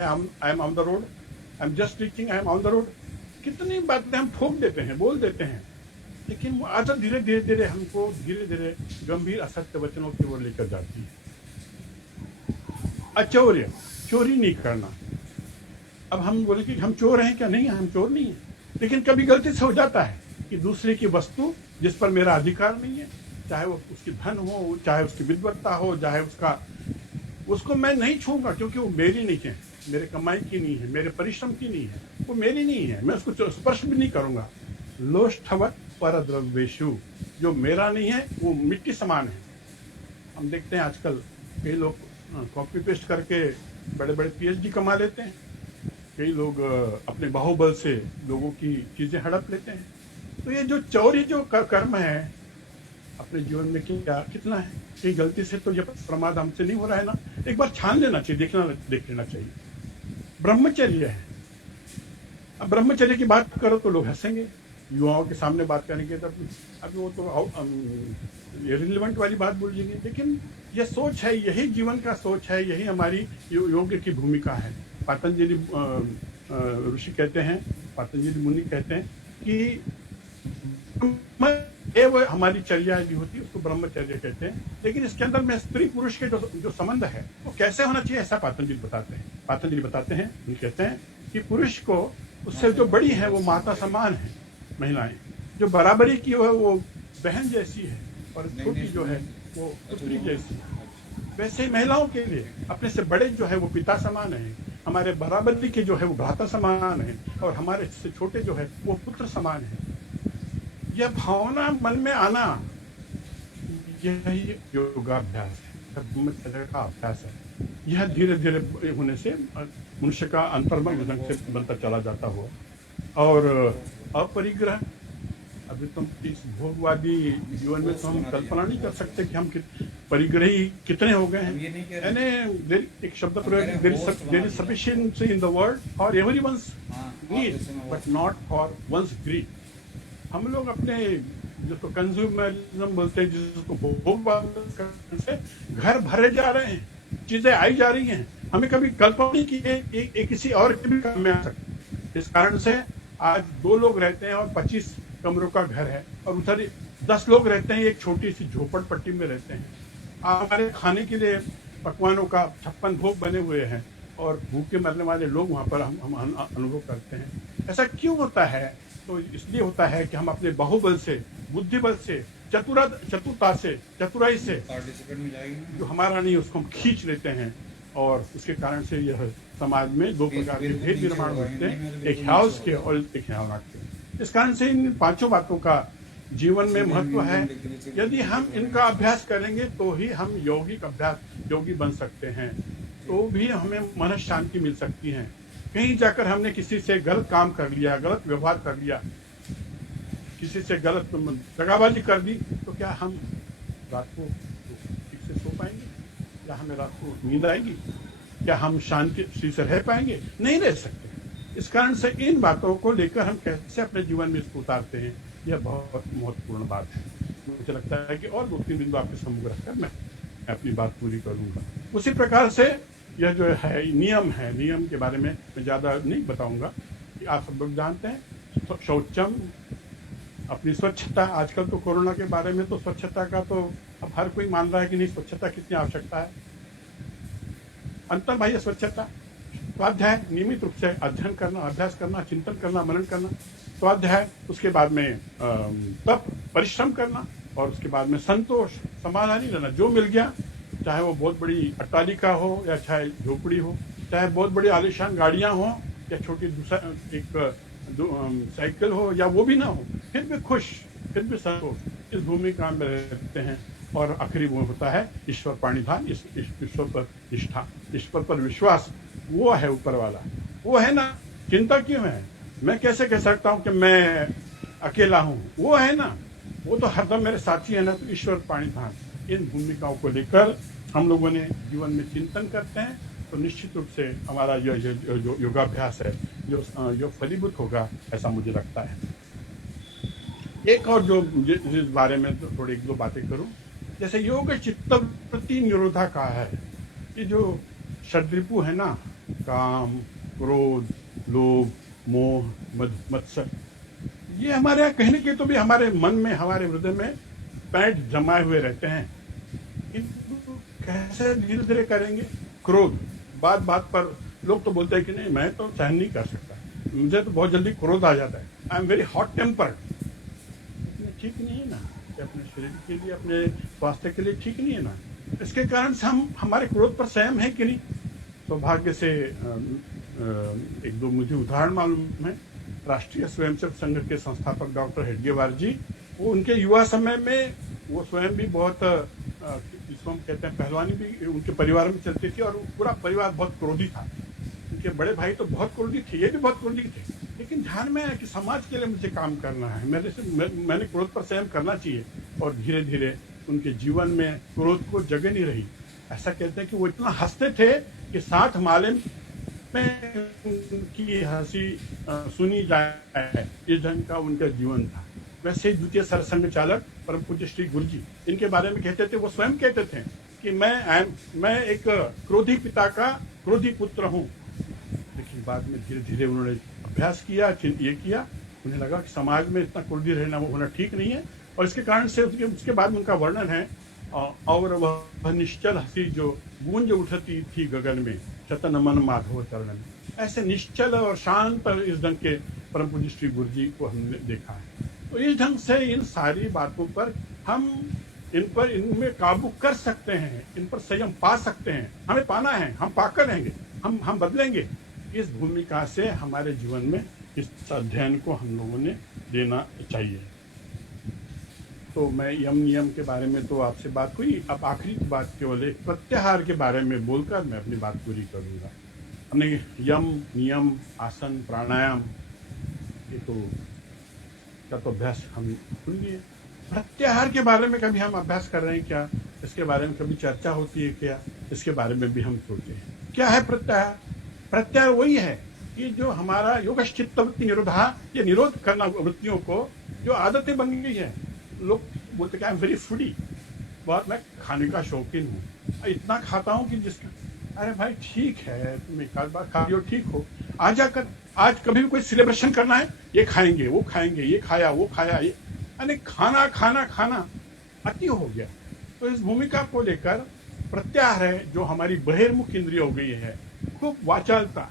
I am on the road, I am just reaching, I am on the road. कितनी बातें हम ठोक देते हैं, बोल देते हैं, लेकिन वो आदत धीरे धीरे धीरे हमको धीरे धीरे गंभीर असत्य वचनों की ओर लेकर जाती है। अचौर्य, चोरी नहीं करना। अब हम बोले कि हम चोर हैं क्या? नहीं, हम चोर नहीं हैं, लेकिन कभी गलती से हो जाता है कि दूसरे की वस्तु जिस पर मेरा अधिकार नहीं है, चाहे वो उसकी धन हो, चाहे उसकी विद्वत्ता हो, चाहे उसको मैं नहीं छूऊंगा, क्योंकि वो मेरी नहीं है, मेरे कमाई की नहीं है, मेरे परिश्रम की नहीं है, वो मेरी नहीं है, मैं उसको स्पर्श भी नहीं करूंगा। लोष्ठवत् परद्रव्येषु, जो मेरा नहीं है वो मिट्टी समान है। हम देखते हैं आजकल कई लोग कॉपी पेस्ट करके बड़े बड़े पीएचडी कमा लेते हैं, कई लोग अपने बाहुबल से लोगों की चीजें हड़प लेते हैं। तो ये जो चौरी जो कर्म है अपने जीवन में क्या कितना है, कहीं गलती से तो ये प्रमाद हमसे नहीं हो रहा है ना, एक बार छान लेना चाहिए, देख लेना चाहिए। ब्रह्मचर्य है। अब ब्रह्मचर्य की बात करो तो लोग हंसेंगे, युवाओं के सामने बात करेंगे तो अभी वो तो रिलेवेंट वाली बात बोलेंगे, लेकिन ये सोच है, यही जीवन का सोच है, यही हमारी योग्य की भूमिका है। पतंजलि ऋषि कहते हैं, पतंजलि मुनि कहते हैं कि वो हमारी चर्या जो होती है उसको ब्रह्मचर्य कहते हैं, लेकिन इसके अंदर में स्त्री पुरुष के जो संबंध है वो कैसे होना चाहिए ऐसा पतंजलि बताते हैं। वो कहते हैं कि पुरुष को उससे जो बड़ी है वो माता समान है, महिलाएं जो बराबरी की है वो बहन जैसी है, और छोटी जो है वो पुत्री जैसी है। वैसे ही महिलाओं के लिए अपने से बड़े जो है वो पिता समान है, हमारे बराबरी के जो है वो भ्राता समान है, और हमारे से छोटे जो है वो पुत्र समान है। यह भावना मन में आना, यही योगाभ्यास है, ब्रह्मचर्य का अभ्यास है। यह धीरे धीरे होने से मनुष्य का अंतर्मन ढंग से बनता चला जाता हो। और अपरिग्रह, अभी तुम इस भोगवादी जीवन में तो हम कल्पना नहीं कर सकते कि हम परिग्रही कितने हो गए हैं। यानी एक शब्द प्रयोग, there is sufficiency in the world for everyone's need but not for one's greed. हम लोग अपने जिसको कंज्यूमरिज्म बोलते हैं, जिसको भोग से घर भरे जा रहे हैं, चीजें आई जा रही हैं, हमें कभी कल्पना नहीं कि किसी और के भी काम में आ सकते। इस कारण से आज 2 लोग रहते हैं और 25 कमरों का घर है, और उधर 10 लोग रहते हैं, एक छोटी सी झोपड़पट्टी में रहते हैं। हमारे खाने के लिए पकवानों का 56 भोग बने हुए हैं, और भूखे मरने वाले लोग वहां पर हम अनुभव करते हैं। ऐसा क्यों होता है? तो इसलिए होता है कि हम अपने बाहुबल से, बुद्धिबल से, चतुरता से, चतुराई से जो हमारा नहीं उसको हम खींच लेते हैं, और उसके कारण से यह समाज में 2 प्रकार के भेद निर्माण होते हैं, एक ह्याउस के और एक ह्यावनाट के। इस कारण से इन 5 बातों का जीवन में महत्व है। यदि हम इनका अभ्यास करेंगे तो ही हम योगी बन सकते हैं, तो भी हमें मन शांति मिल सकती है। कहीं जाकर हमने किसी से गलत काम कर लिया, गलत व्यवहार कर लिया, किसी से गलत दगाबाजी कर दी, तो क्या हम रात को ठीक से सो पाएंगे? क्या हमें रात को नींद आएगी? क्या हम शांति से रह पाएंगे? नहीं रह सकते। इस कारण से इन बातों को लेकर हम कैसे अपने जीवन में इसको उतारते हैं, यह बहुत महत्वपूर्ण बात है। मुझे लगता है कि और 2-3 बिंदु आपके सम्मुख रखकर मैं अपनी बात पूरी करूंगा। उसी प्रकार से यह जो है नियम है, नियम के बारे में मैं ज़्यादा नहीं बताऊंगा कि आप सब लोग जानते हैं। शौचम, अपनी स्वच्छता, आजकल तो कोरोना के बारे में तो स्वच्छता का तो अब हर कोई मान रहा है कि नहीं, स्वच्छता कितनी आवश्यकता है। अंतर्बाह्य स्वच्छता, स्वाध्याय, नियमित रूप से अध्ययन करना, अभ्यास करना, चिंतन करना, मनन करना, स्वाध्याय, उसके बाद में तप, परिश्रम करना, और उसके बाद में संतोष, समाधान ही लेना। जो मिल गया, चाहे वो बहुत बड़ी अट्टालिका हो या चाहे झोपड़ी हो, चाहे बहुत बड़ी आलीशान गाड़ियां हो या छोटी एक साइकिल हो या वो भी ना हो, फिर भी खुश, फिर भी संतोष, इस भूमिका में रहते हैं। और आखिरी वो होता है ईश्वर पाणिधान, ईश्वर पर निष्ठा, ईश्वर पर विश्वास। वो है ऊपर वाला, वो है ना। चिंता क्यों है? मैं कैसे कह सकता हूँ कि मैं अकेला हूँ? वो है ना, वो तो हरदम मेरे साथी है ना। तो ईश्वर पाणिधान, इन भूमिकाओं को लेकर हम लोगों ने जीवन में चिंतन करते हैं, तो निश्चित रूप से हमारा जो योगाभ्यास है जो फलीभूत होगा, ऐसा मुझे लगता है। एक और जो जिस बारे में तो थोड़ी 1-2 बातें करूं, जैसे योग चित्तवृत्ति निरोधा का है, ये जो षड्रिपु है ना, काम, क्रोध, लोभ, मोह, मत्सर, ये हमारे यहाँ कहने के तो भी हमारे मन में, हमारे हृदय में पैंट जमाए हुए रहते हैं। इनको कैसे धीरे धीरे करेंगे? क्रोध, बात बात पर लोग तो बोलते हैं कि नहीं, मैं तो सहन नहीं कर सकता, मुझे तो बहुत जल्दी क्रोध आ जाता है, I am very hot tempered. ठीक नहीं है ना, अपने शरीर के लिए, अपने स्वास्थ्य के लिए ठीक नहीं है ना। इसके कारण से हम, हमारे क्रोध पर संयम है कि नहीं? सौभाग्य से एक दो मुझे उदाहरण मालूम है। राष्ट्रीय स्वयंसेवक संघ के संस्थापक डॉक्टर हेडगेवार जी, वो उनके युवा समय में वो स्वयं भी बहुत, जिसको हम कहते हैं पहलवानी भी उनके परिवार में चलती थी, और पूरा परिवार बहुत क्रोधी था। उनके बड़े भाई तो बहुत क्रोधी थे, ये भी बहुत क्रोधी थे, लेकिन ध्यान में आया कि समाज के लिए मुझे काम करना है, मैंने क्रोध पर संयम करना चाहिए। और धीरे धीरे उनके जीवन में क्रोध को जगह नहीं रही। ऐसा कहते हैं कि वो इतना हंसते थे कि 60 माले में उनकी हंसी सुनी जाए, इस ढंग का उनका जीवन था। वैसे द्वितीय सरसंघ चालक परम पूज्य श्री गुरु जी, इनके बारे में कहते थे, वो स्वयं कहते थे कि मैं एक क्रोधी पिता का क्रोधी पुत्र हूँ। लेकिन बाद में धीरे धीरे उन्होंने अभ्यास किया, ये किया, उन्हें लगा कि समाज में इतना क्रोधी रहना होना ठीक नहीं है, और इसके कारण से उसके बाद उनका वर्णन है, और वह निश्चल हंसी जो गूंज उठती थी गगन में, चतन मन माधव चरण में। ऐसे निश्चल और शांत इस ढंग के परम पूज्य श्री गुरु जी को हमने देखा है। तो इस ढंग से इन सारी बातों पर हम इनमें काबू कर सकते हैं, इन पर संयम पा सकते हैं। हमें पाना है, हम पाकर रहेंगे, हम बदलेंगे। इस भूमिका से हमारे जीवन में इस अध्ययन को हम लोगों ने देना चाहिए। तो मैं यम नियम के बारे में तो आपसे बात हुई, अब आखिरी बात केवल एक प्रत्याहार के बारे में बोलकर मैं अपनी बात पूरी करूंगा। हमने यम, नियम, आसन, प्राणायाम, ये तो का तो अभ्यास हम सुन लिए। प्रत्याहार के बारे में कभी हम अभ्यास कर रहे हैं क्या? इसके बारे में कभी चर्चा होती है क्या? इसके बारे में भी हम सोचते हैं। क्या है प्रत्याहार? प्रत्याहार वही है कि जो हमारा योगश्चित्तवृत्ति निरोधा, ये निरोध करना वृत्तियों को, जो आदतें बन गई है। लोग बोलते क्या, वेरी फूडी, बहुत मैं खाने का शौकीन हूँ, इतना खाता हूँ कि जिसका, अरे भाई ठीक है, तुम एक आध बार खा लियो, ठीक हो, आ जाकर आज कभी भी कोई सेलिब्रेशन करना है, ये खाएंगे, वो खाएंगे, ये खाया, वो खाया, ये यानी खाना खाना खाना अति हो गया। तो इस भूमिका को लेकर प्रत्याहार है, जो हमारी बहिर्मुख इंद्रिय हो गई है, खूब वाचालता,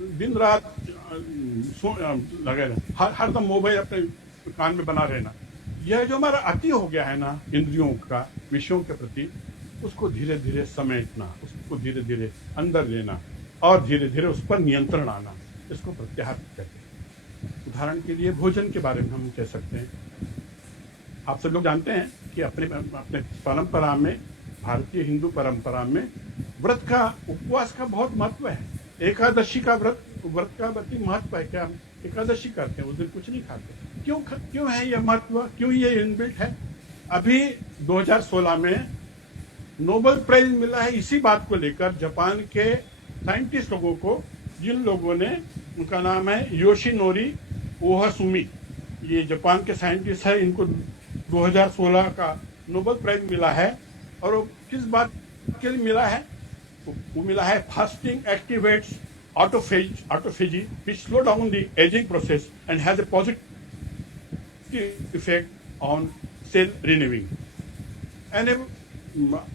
दिन रात लगे रहना, हरदम मोबाइल अपने कान में बना रहना, यह जो हमारा अति हो गया है ना इंद्रियों का विषयों के प्रति, उसको धीरे धीरे समेटना, उसको धीरे धीरे अंदर लेना, और धीरे धीरे उस पर नियंत्रण आना, इसको प्रत्याहार कहते हैं। उदाहरण के लिए भोजन के बारे में हम कह सकते हैं। आप सब लोग जानते हैं कि अपने परंपरा में, भारतीय हिंदू परंपरा में व्रत का, उपवास का बहुत महत्व है। एकादशी का व्रत का अति महत्व है। क्या हम एकादशी करते हैं, उस दिन कुछ नहीं खाते? क्यों है यह महत्व, क्यों ये इनबिल्ट है? अभी 2016 में नोबेल प्राइज मिला है इसी बात को लेकर, जापान के साइंटिस्ट लोगों को, जिन लोगों ने, उनका नाम है योशिनोरी ओहासुमी, ये जापान के साइंटिस्ट है, इनको 2016 का नोबेल प्राइज मिला है। और वो किस बात के लिए मिला है? वो मिला है fasting activates autophagy which slow down the aging process and has a positive effect on cell renewing। यानी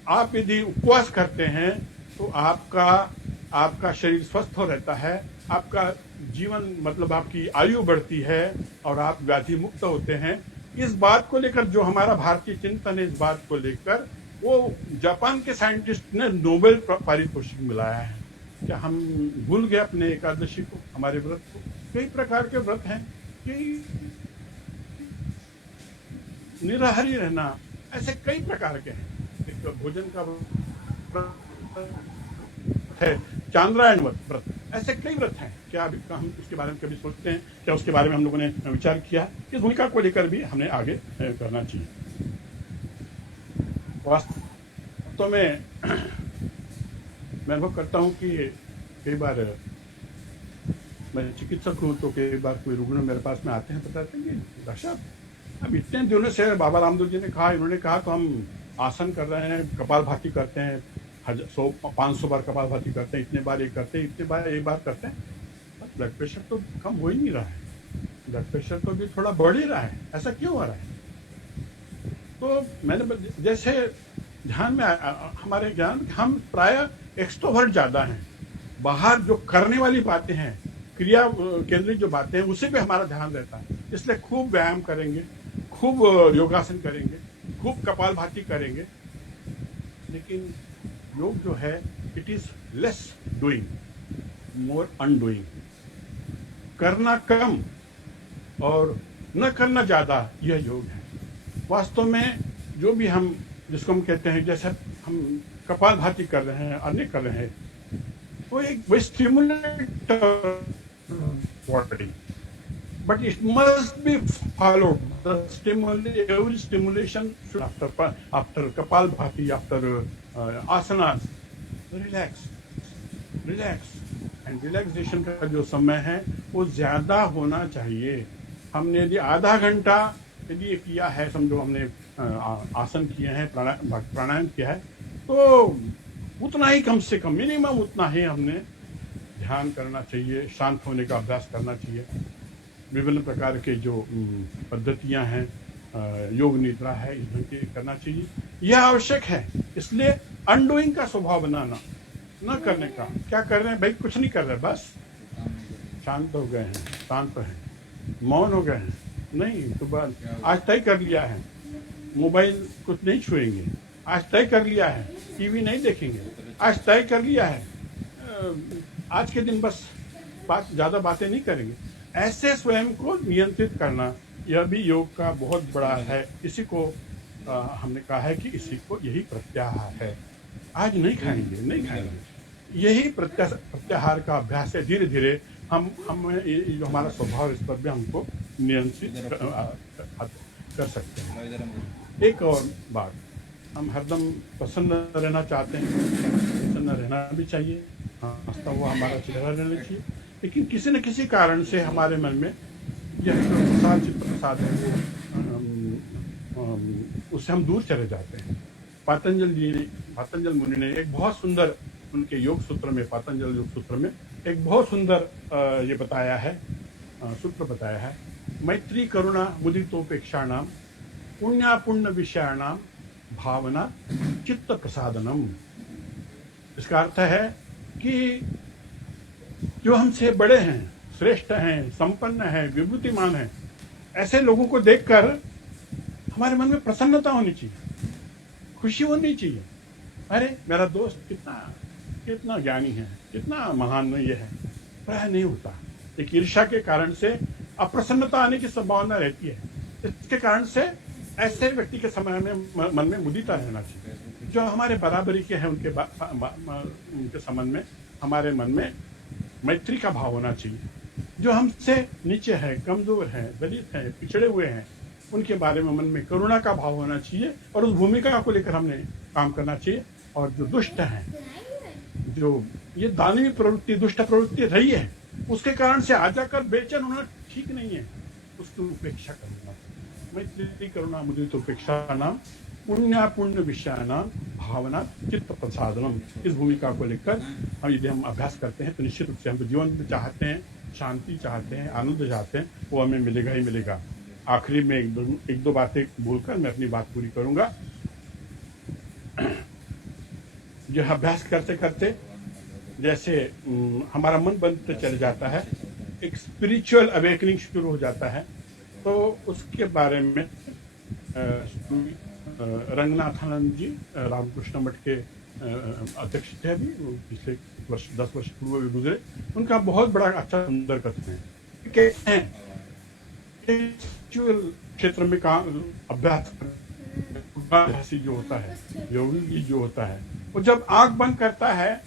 आप यदि उपवास करते हैं तो आपका शरीर स्वस्थ हो रहता है, आपका जीवन मतलब आपकी आयु बढ़ती है और आप व्याधि मुक्त होते हैं। इस बात को लेकर जो हमारा भारतीय चिंतन है, इस बात को लेकर वो जापान के साइंटिस्ट ने नोबेल पारितोषिक मिलाया है। क्या हम भूल गए अपने एकादशी को, हमारे व्रत को? कई प्रकार के व्रत हैं, कई निराहारी रहना, ऐसे कई प्रकार के हैं। एक भोजन का व्रत है, चांद्रायण व्रत, ऐसे कई व्रत हैं। क्या हम उसके बारे में कभी सोचते हैं? क्या उसके बारे में हम लोगों ने विचार किया? इस भूमिका को लेकर भी हमें आगे करना चाहिए। वास्तव में मैं अनुभव करता हूँ कि कई बार मैं चिकित्सक हूँ, तो कई बार कोई रुग्ण मेरे पास में आते हैं, बताते हैं कि डॉक्टर साहब, अब इतने दिनों से बाबा रामदेव जी ने कहा, इन्होंने कहा, तो हम आसन कर रहे हैं, कपालभाति करते हैं, 100-500 बार कपालभाति करते हैं, इतने बार ये करते हैं, इतने बार एक बार करते हैं, ब्लड प्रेशर तो कम हो ही नहीं रहा है, ब्लड प्रेशर तो भी थोड़ा बढ़ ही रहा है। ऐसा क्यों हो रहा है? तो मैंने जैसे ध्यान में हमारे ज्ञान हम प्राय एक्सट्रोवर्ट ज्यादा हैं, बाहर जो करने वाली बातें हैं, क्रिया केंद्रित जो बातें हैं, उसी पे हमारा ध्यान रहता है। इसलिए खूब व्यायाम करेंगे, खूब योगासन करेंगे, खूब कपालभाति करेंगे, लेकिन योग जो है it is less doing, more undoing. करना कम और न करना ज्यादा, यह योग है। वास्तव में जो भी हम, जिसको हम कहते हैं, जैसे हम कपालभाति कर रहे हैं, अन्य कर रहे हैं, वो एक stimulate body, but it must be followed. Every stimulation should after Kapalbhati, after asanas, relax. And relaxation का जो समय है वो ज्यादा होना चाहिए। हमने यदि आधा घंटा यदि किया है, समझो हमने आसन किए हैं, प्राणायाम किया है, तो उतना ही, कम से कम मिनिमम उतना ही हमने ध्यान करना चाहिए, शांत होने का अभ्यास करना चाहिए। विभिन्न प्रकार के जो पद्धतियां हैं, योग निद्रा है, इस ढंग के करना चाहिए, यह आवश्यक है। इसलिए अनडूइंग का स्वभाव बनाना, न करने का। क्या कर रहे हैं भाई? कुछ नहीं कर रहे, बस शांत हो गए हैं, शांत हैं, मौन हो गए हैं, नहीं तो बस आज तय कर लिया है, मोबाइल कुछ नहीं छुएंगे, आज तय कर लिया है, टीवी नहीं देखेंगे, आज तय कर लिया है, आज के दिन बस ज्यादा बातें नहीं करेंगे। ऐसे स्वयं को नियंत्रित करना, यह भी योग का बहुत बड़ा है। इसी को हमने कहा है कि इसी को यही प्रत्याहार है। आज नहीं खाएंगे, यही प्रत्याहार का अभ्यास है। धीरे धीरे हम जो हमारा स्वभाव, इस पर भी हमको नियंत्रित कर सकते हैं। एक और बात, हम हरदम प्रसन्न रहना चाहते हैं, प्रसन्न रहना भी चाहिए, हंसता हुआ हमारा चेहरा रहना चाहिए, लेकिन किसी न किसी कारण से हमारे मन में यह जो प्रसाद, चित्त प्रसाद है, उससे हम दूर चले जाते हैं। पातंजल मुनि ने एक बहुत सुंदर, उनके योग सूत्र में, पातंजल योग सूत्र में एक बहुत सुंदर ये बताया है, सूत्र बताया है, मैत्री करुणा मुदितोपेक्षाणाम पुण्य विषयाणाम भावना चित्त प्रसादनम। इसका अर्थ है कि जो हमसे बड़े हैं, श्रेष्ठ हैं, संपन्न हैं, विभूतिमान हैं, ऐसे लोगों को देखकर हमारे मन में प्रसन्नता होनी चाहिए, खुशी होनी चाहिए। अरे मेरा दोस्त कितना ज्ञानी है, कितना महान ये है, प्राय नहीं होता। एक ईर्ष्या के कारण से अप्रसन्नता आने की संभावना रहती है। इसके कारण से ऐसे व्यक्ति के समय में मन में मुदिता रहना चाहिए। जो हमारे बराबरी के हैं, उनके संबंध में हमारे मन में मैत्री का भाव होना चाहिए। जो हमसे नीचे है, कमजोर है, दलित है, पिछड़े हुए हैं, उनके बारे में मन में करुणा का भाव होना चाहिए और उस भूमिका को लेकर हमने काम करना चाहिए। और जो दुष्ट हैं, जो ये दानवी प्रवृत्ति, दुष्ट प्रवृत्ति रही है, उसके कारण से आ जाकर बेचैन होना ठीक नहीं है, उसकी उपेक्षा करना। मैत्री करुणा मुदित उपेक्षा नाम पुण्य विषयानाम भावना चित्त प्रसादनम। इस भूमिका को लेकर यदि हम अभ्यास करते हैं तो निश्चित रूप से हम जीवन में चाहते हैं, शांति चाहते हैं, आनंद चाहते हैं, वो हमें मिलेगा ही मिलेगा। आखिरी में एक दो बातें बोलकर मैं अपनी बात पूरी करूंगा। यह अभ्यास करते करते जैसे हमारा मन बनते चले जाता है, एक स्पिरिचुअल अवेकनिंग शुरू हो जाता है। तो उसके बारे में रंगनाथानंद जी रामकृष्ण मठ के अध्यक्ष थे, अभी पिछले 10 वर्ष पूर्व भी गुजरे। उनका बहुत बड़ा अच्छा सुंदर कथन है कि क्षेत्र में काम अभ्यास जो होता है, योगी जो होता है, वो जब आंख बंद करता है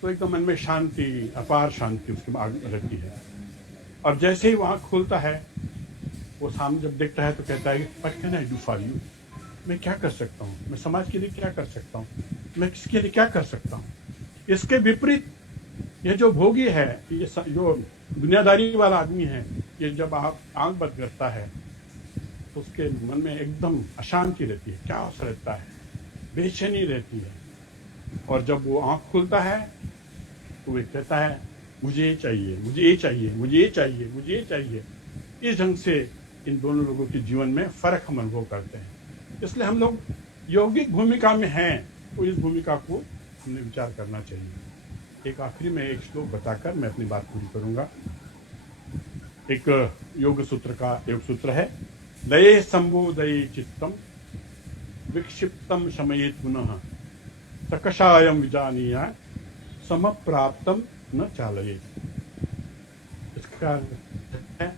तो एकदम मन में शांति, अपार शांति उसके आग रहती है। और जैसे ही वो आंख खोलता है, वो सामने जब देखता है तो कहता है what can I do for you, मैं क्या कर सकता हूँ, मैं समाज के लिए क्या कर सकता हूँ, मैं किसके लिए क्या कर सकता हूँ। इसके विपरीत ये जो भोगी है, ये जो दुनियादारी वाला आदमी है, ये जब आप आंख बंद करता है तो उसके मन में एकदम अशांति रहती है, क्या रहता है, बेचैनी रहती है, और जब वो आंख खुलता है तो वो कहता है मुझे ये चाहिए, मुझे ये चाहिए, मुझे ये चाहिए, मुझे ये चाहिए। इस ढंग से इन दोनों लोगों के जीवन में फर्क हम अनुभव करते हैं। इसलिए हम लोग यौगिक भूमिका में हैं, तो इस भूमिका को हमने विचार करना चाहिए। एक आखिरी में एक श्लोक बताकर मैं अपनी बात पूरी करूंगा। एक योग सूत्र का योग सूत्र है, लये संबोधये चित्तम विक्षिप्तम शमयेत पुनः सकषायम विजानीयात् समप्राप्तम न चालयेत। इसका अर्थ है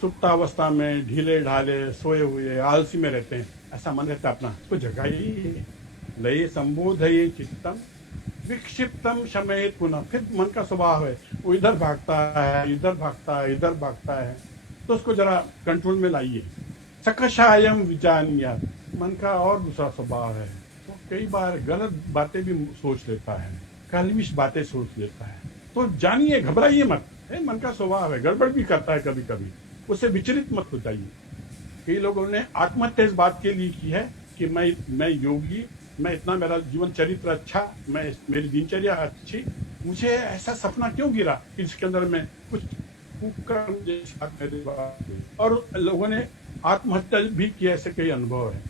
सुप्तावस्था में ढीले ढाले सोए हुए आलसी में रहते हैं, ऐसा मन रहता है अपना, उसको जगाइए। लये संबोधये चित्तम विक्षिप्तम शमयेत पुनः। फिर मन का स्वभाव है वो इधर भागता है, इधर भागता है, इधर भागता है, तो उसको जरा कंट्रोल में लाइए। सकषायम विजानीयात्, मन का और दूसरा स्वभाव है, तो कई बार गलत बातें भी सोच लेता है, कलमिश बातें सोच लेता है, तो जानिए, घबराइए मत। मन का स्वभाव है, गड़बड़ भी करता है कभी कभी, उससे विचलित मत हो जाइए। कई लोगों ने आत्महत्या इस बात के लिए की है कि मैं योगी, मैं इतना, मेरा जीवन चरित्र अच्छा, मैं मेरी दिनचर्या अच्छी, मुझे ऐसा सपना क्यों गिरा कि इसके अंदर में कुछ और लोगों ने आत्महत्या भी की, ऐसे कई अनुभव है।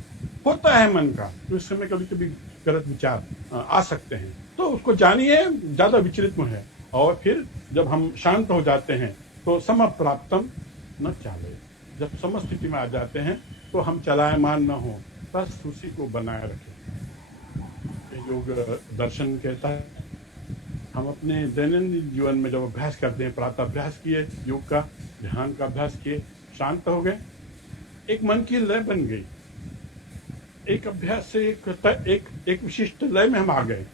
होता है मन का, तो इस समय कभी कभी गलत विचार आ सकते हैं, तो उसको जानिए, ज्यादा विचलित में है। और फिर जब हम शांत हो जाते हैं तो समप्राप्तम न चाले, जब समस्थिति में आ जाते हैं तो हम चलायमान न हो, बस उसी को बनाए रखें। योग दर्शन कहता है हम अपने दैनंदिन जीवन में जब अभ्यास करते हैं, प्रातः अभ्यास किए योग का, ध्यान का अभ्यास किए, शांत हो गए, एक मन की लय बन गई, एक अभ्यास से एक विशिष्ट लय में हम आ गए।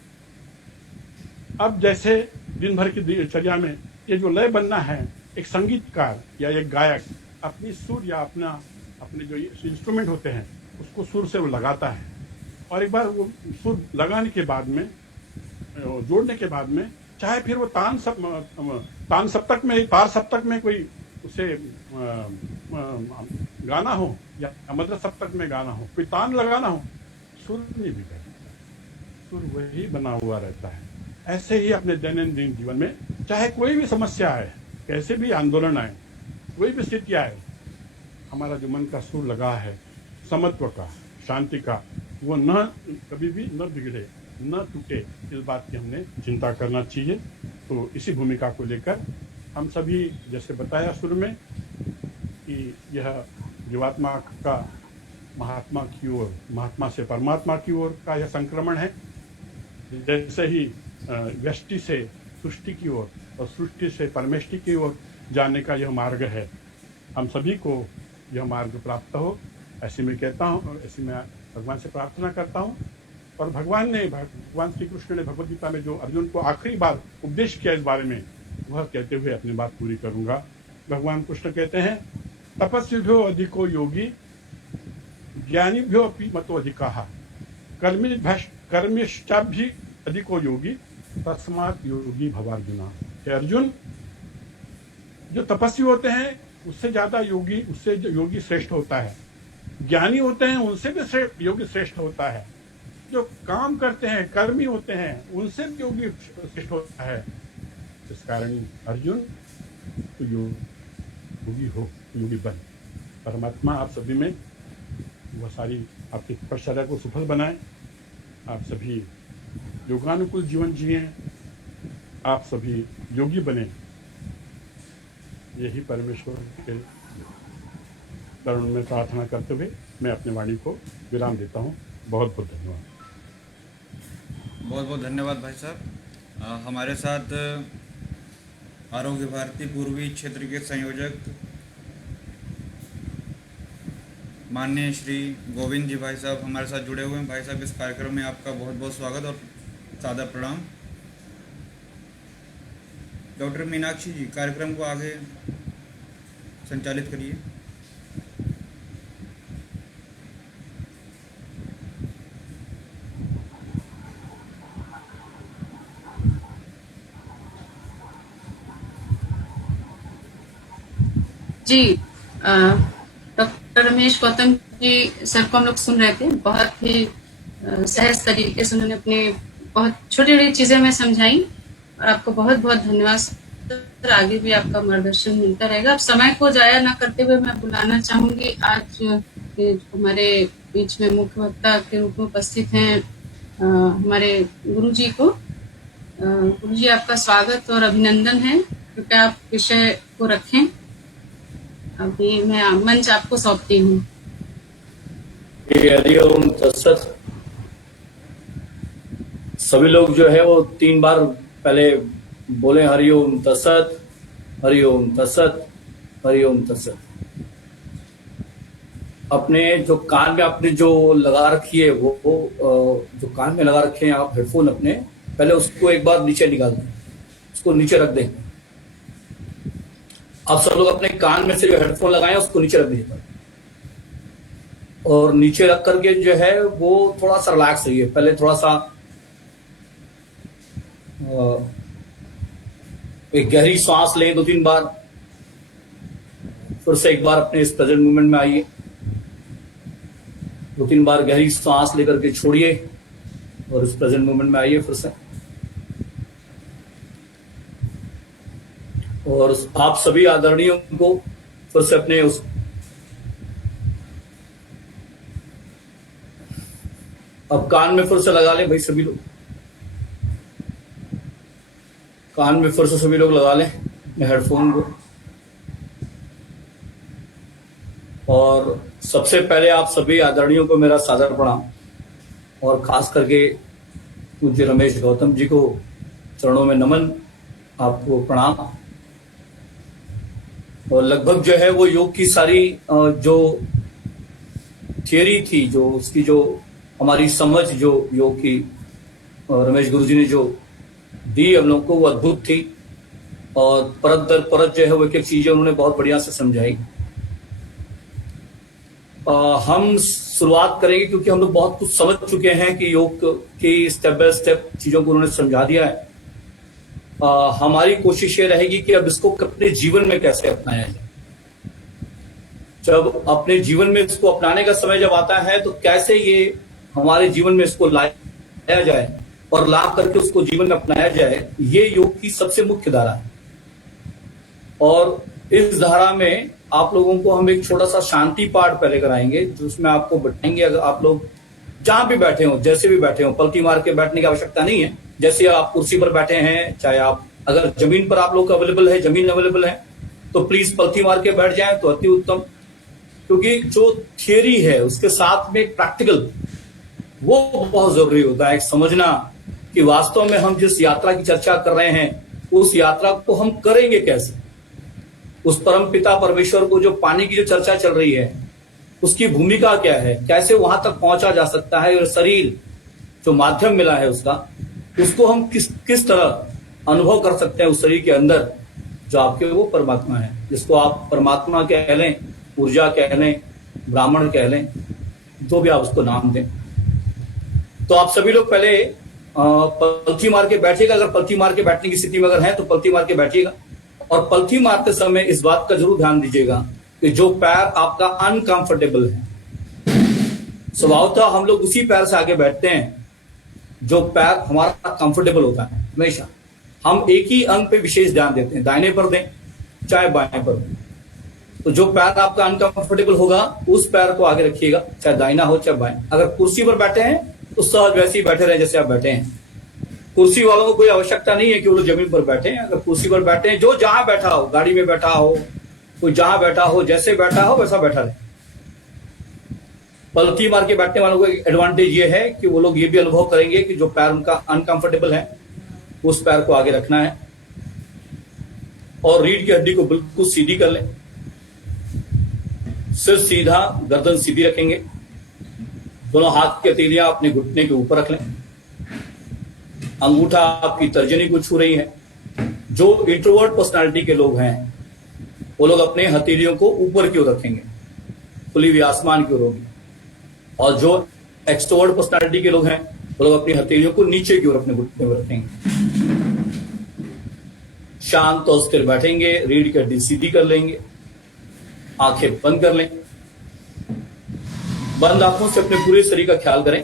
अब जैसे दिन भर की दिनचर्या में ये जो लय बनना है, एक संगीतकार या एक गायक अपनी सुर या अपने जो इंस्ट्रूमेंट होते हैं उसको सुर से वो लगाता है, और एक बार वो सुर लगाने के बाद में, जोड़ने के बाद में, चाहे फिर वो तान सप्तक में, तार सप्तक में कोई उसे गाना हो या मद्र सप्तक में गाना हो, कोई तान लगाना हो, सुर नहीं बिगड़ता, सुर वही बना हुआ रहता है। ऐसे ही अपने दैनंदिन जीवन में चाहे कोई भी समस्या आए, कैसे भी आंदोलन आए, कोई भी स्थिति आए, हमारा जो मन का सुर लगा है समत्व का, शांति का, वो न कभी भी न बिगड़े, न टूटे, इस बात की हमने चिंता करना चाहिए। तो इसी भूमिका को लेकर हम सभी, जैसे बताया शुरू में कि यह जीवात्मा का महात्मा की ओर, महात्मा से परमात्मा की ओर का यह संक्रमण है। जैसे ही व्यष्टि से सृष्टि की ओर और सृष्टि से परमेष्टि की ओर जाने का यह मार्ग है, हम सभी को यह मार्ग प्राप्त हो, ऐसे मैं कहता हूँ, और ऐसे मैं भगवान से प्रार्थना करता हूँ। और भगवान श्री कृष्ण ने भगवद गीता में जो अर्जुन को आखिरी बार उपदेश किया इस बारे में, वह कहते हुए अपनी बात पूरी करूंगा। भगवान कृष्ण कहते हैं, तपस्विभ्यो अधिको योगी ज्ञानीभ्यो अपि मतो अधिकाः कर्मिष्ठाभि अधिको योगी तस्मात् योगी भवार्जुना। अर्जुन, जो तपस्वी होते हैं उससे ज्यादा योगी, उससे योगी श्रेष्ठ होता है। ज्ञानी होते हैं उनसे भी योगी श्रेष्ठ होता है। जो काम करते हैं, कर्मी होते हैं, उनसे भी योगी श्रेष्ठ होता है। इस कारण अर्जुन, तो योगी हो, योगी बन। परमात्मा आप सभी में वह सारी आपकी तपश्चर्या को सफल बनाए, आप सभी योगानुकूल जीवन जिए, आप सभी योगी बने, यही परमेश्वर के चरण में प्रार्थना करते हुए मैं अपनी वाणी को विराम देता हूँ। बहुत बहुत धन्यवाद। बहुत बहुत धन्यवाद भाई साहब। हमारे साथ आरोग्य भारती पूर्वी क्षेत्र के संयोजक माननीय श्री गोविंद जी भाई साहब हमारे साथ जुड़े हुए हैं। भाई साहब, इस कार्यक्रम में आपका बहुत बहुत स्वागत और सादर प्रणाम। डॉक्टर मीनाक्षी जी, कार्यक्रम को आगे संचालित करिए। जी, डॉक्टर रमेश गौतम जी सर को हम लोग सुन रहे थे। बहुत ही सहज तरीके से उन्होंने अपने बहुत छोटी छोटी चीज़ें हमें समझाई और आपको बहुत बहुत धन्यवाद सर। आगे भी आपका मार्गदर्शन मिलता रहेगा। अब समय को जाया ना करते हुए मैं बुलाना चाहूंगी आज हमारे बीच में मुख्य वक्ता के रूप में उपस्थित हैं हमारे गुरुजी को। गुरुजी आपका स्वागत और अभिनंदन है। कृपया आप विषय को रखें। अभी मैं मंच आपको सौंपती हूँ। हरिओम तत्सत। सभी लोग जो है वो 3 बार पहले बोले हरिओम तत्सत, हरिओम तत्सत, हरिओम तत्सत। अपने जो कान में आपने जो लगा रखी है वो जो कान में लगा रखे हैं आप हेडफोन अपने, पहले उसको एक बार नीचे निकाल दें, उसको नीचे रख दें। आप सब लोग अपने कान में से जो हेडफोन लगाए उसको नीचे रख दीजिए और नीचे रख करके जो है वो थोड़ा सा रिलैक्स रहिए। पहले थोड़ा सा एक गहरी सांस लें 2-3 बार, फिर से एक बार अपने इस प्रेजेंट मोमेंट में आइए। 2-3 बार गहरी सांस लेकर के छोड़िए और इस प्रेजेंट मोमेंट में आइए फिर से। और आप सभी आदरणीयों को फिर से अपने उस अब कान में फिर से लगा लें भाई, सभी लोग कान में फिर से सभी लोग लगा लें अपने हेडफोन को। और सबसे पहले आप सभी आदरणीयों को मेरा सादर प्रणाम और खास करके पूज्य रमेश गौतम जी को चरणों में नमन, आपको प्रणाम। और लगभग जो है वो योग की सारी जो थियरी थी, जो उसकी जो हमारी समझ जो योग की रमेश गुरुजी ने जो दी हम लोग को, वो अद्भुत थी। और परत दर परत जो है वो एक चीजें उन्होंने बहुत बढ़िया से समझाई। हम शुरुआत करेंगे क्योंकि हम लोग बहुत कुछ समझ चुके हैं कि योग की स्टेप बाय स्टेप चीजों को उन्होंने समझा दिया है। हमारी कोशिश ये रहेगी कि अब इसको अपने जीवन में कैसे अपनाया जाए। जब अपने जीवन में इसको अपनाने का समय जब आता है तो कैसे ये हमारे जीवन में इसको लाया जाए और ला करके उसको जीवन में अपनाया जाए, ये योग की सबसे मुख्य धारा है। और इस धारा में आप लोगों को हम एक छोटा सा शांति पाठ पहले कराएंगे, जिसमें आपको बताएंगे अगर आप लोग जहां भी बैठे हो, जैसे भी बैठे हो, पलटी मार के बैठने की आवश्यकता नहीं है। जैसे आप कुर्सी पर बैठे हैं, चाहे आप अगर जमीन पर आप लोग अवेलेबल है, जमीन अवेलेबल है तो प्लीज पलटी मार के बैठ जाए तो अति उत्तम। क्योंकि जो थियरी है उसके साथ में प्रैक्टिकल वो बहुत जरूरी होता है। समझना कि वास्तव में हम जिस यात्रा की चर्चा कर रहे हैं उस यात्रा को हम करेंगे कैसे। उस परम पिता परमेश्वर को जो पाने की जो चर्चा चल रही है उसकी भूमिका क्या है, कैसे वहां तक पहुंचा जा सकता है, और शरीर जो माध्यम मिला है उसका, उसको हम किस तरह अनुभव कर सकते हैं उस शरीर के अंदर जो आपके वो परमात्मा है, जिसको आप परमात्मा कह लें, ऊर्जा कह लें, ब्राह्मण कह लें, जो भी आप उसको नाम दें। तो आप सभी लोग पहले पलथी मार के बैठिएगा। अगर पलथी मार के बैठने की स्थिति में अगर है तो पलथी मार के बैठिएगा। और पलथी मारते समय इस बात का जरूर ध्यान दीजिएगा कि जो पैर आपका अनकंफर्टेबल है, स्वभावतः हम लोग उसी पैर से आगे बैठते हैं जो पैर हमारा कंफर्टेबल होता है। हमेशा हम एक ही अंग पे विशेष ध्यान देते हैं, दाहिने पर दें चाहे बाएं पर दें। तो जो पैर आपका अनकंफर्टेबल होगा उस पैर को आगे रखिएगा, चाहे दाहिना हो चाहे बाएं। अगर कुर्सी पर बैठे हैं तो सहज वैसे ही बैठे रहे जैसे आप बैठे हैं। कुर्सी वालों को कोई आवश्यकता नहीं है कि वो लोग जमीन पर बैठे हैं। अगर कुर्सी पर बैठे हैं, जो जहां बैठा हो, गाड़ी में बैठा हो, कोई जहां बैठा हो, जैसे बैठा हो वैसा बैठा रहे। पलथी मार के बैठने वालों को एक एडवांटेज ये है कि वो लोग ये भी अनुभव करेंगे कि जो पैर उनका अनकंफर्टेबल है उस पैर को आगे रखना है। और रीढ़ की हड्डी को बिल्कुल सीधी कर लें, सिर सीधा, गर्दन सीधी रखेंगे। दोनों हाथ की हथेलियां अपने घुटने के ऊपर रख लें। अंगूठा आपकी तर्जनी को छू रही है। जो इंट्रोवर्ट पर्सनालिटी के लोग हैं वो लोग अपने हथेलियों को ऊपर की ओर रखेंगे, खुली हुई आसमान की ओर होगी। और जो एक्सट्रोवर्ट पर्सनालिटी के लोग हैं वो लोग अपनी हथेलियों को नीचे की ओर अपने घुटने पर रखेंगे। शांत और स्थिर बैठेंगे, रीढ़ की हड्डी सीधी कर लेंगे, आंखें बंद कर लें। बंद आंखों से अपने पूरे शरीर का ख्याल करें।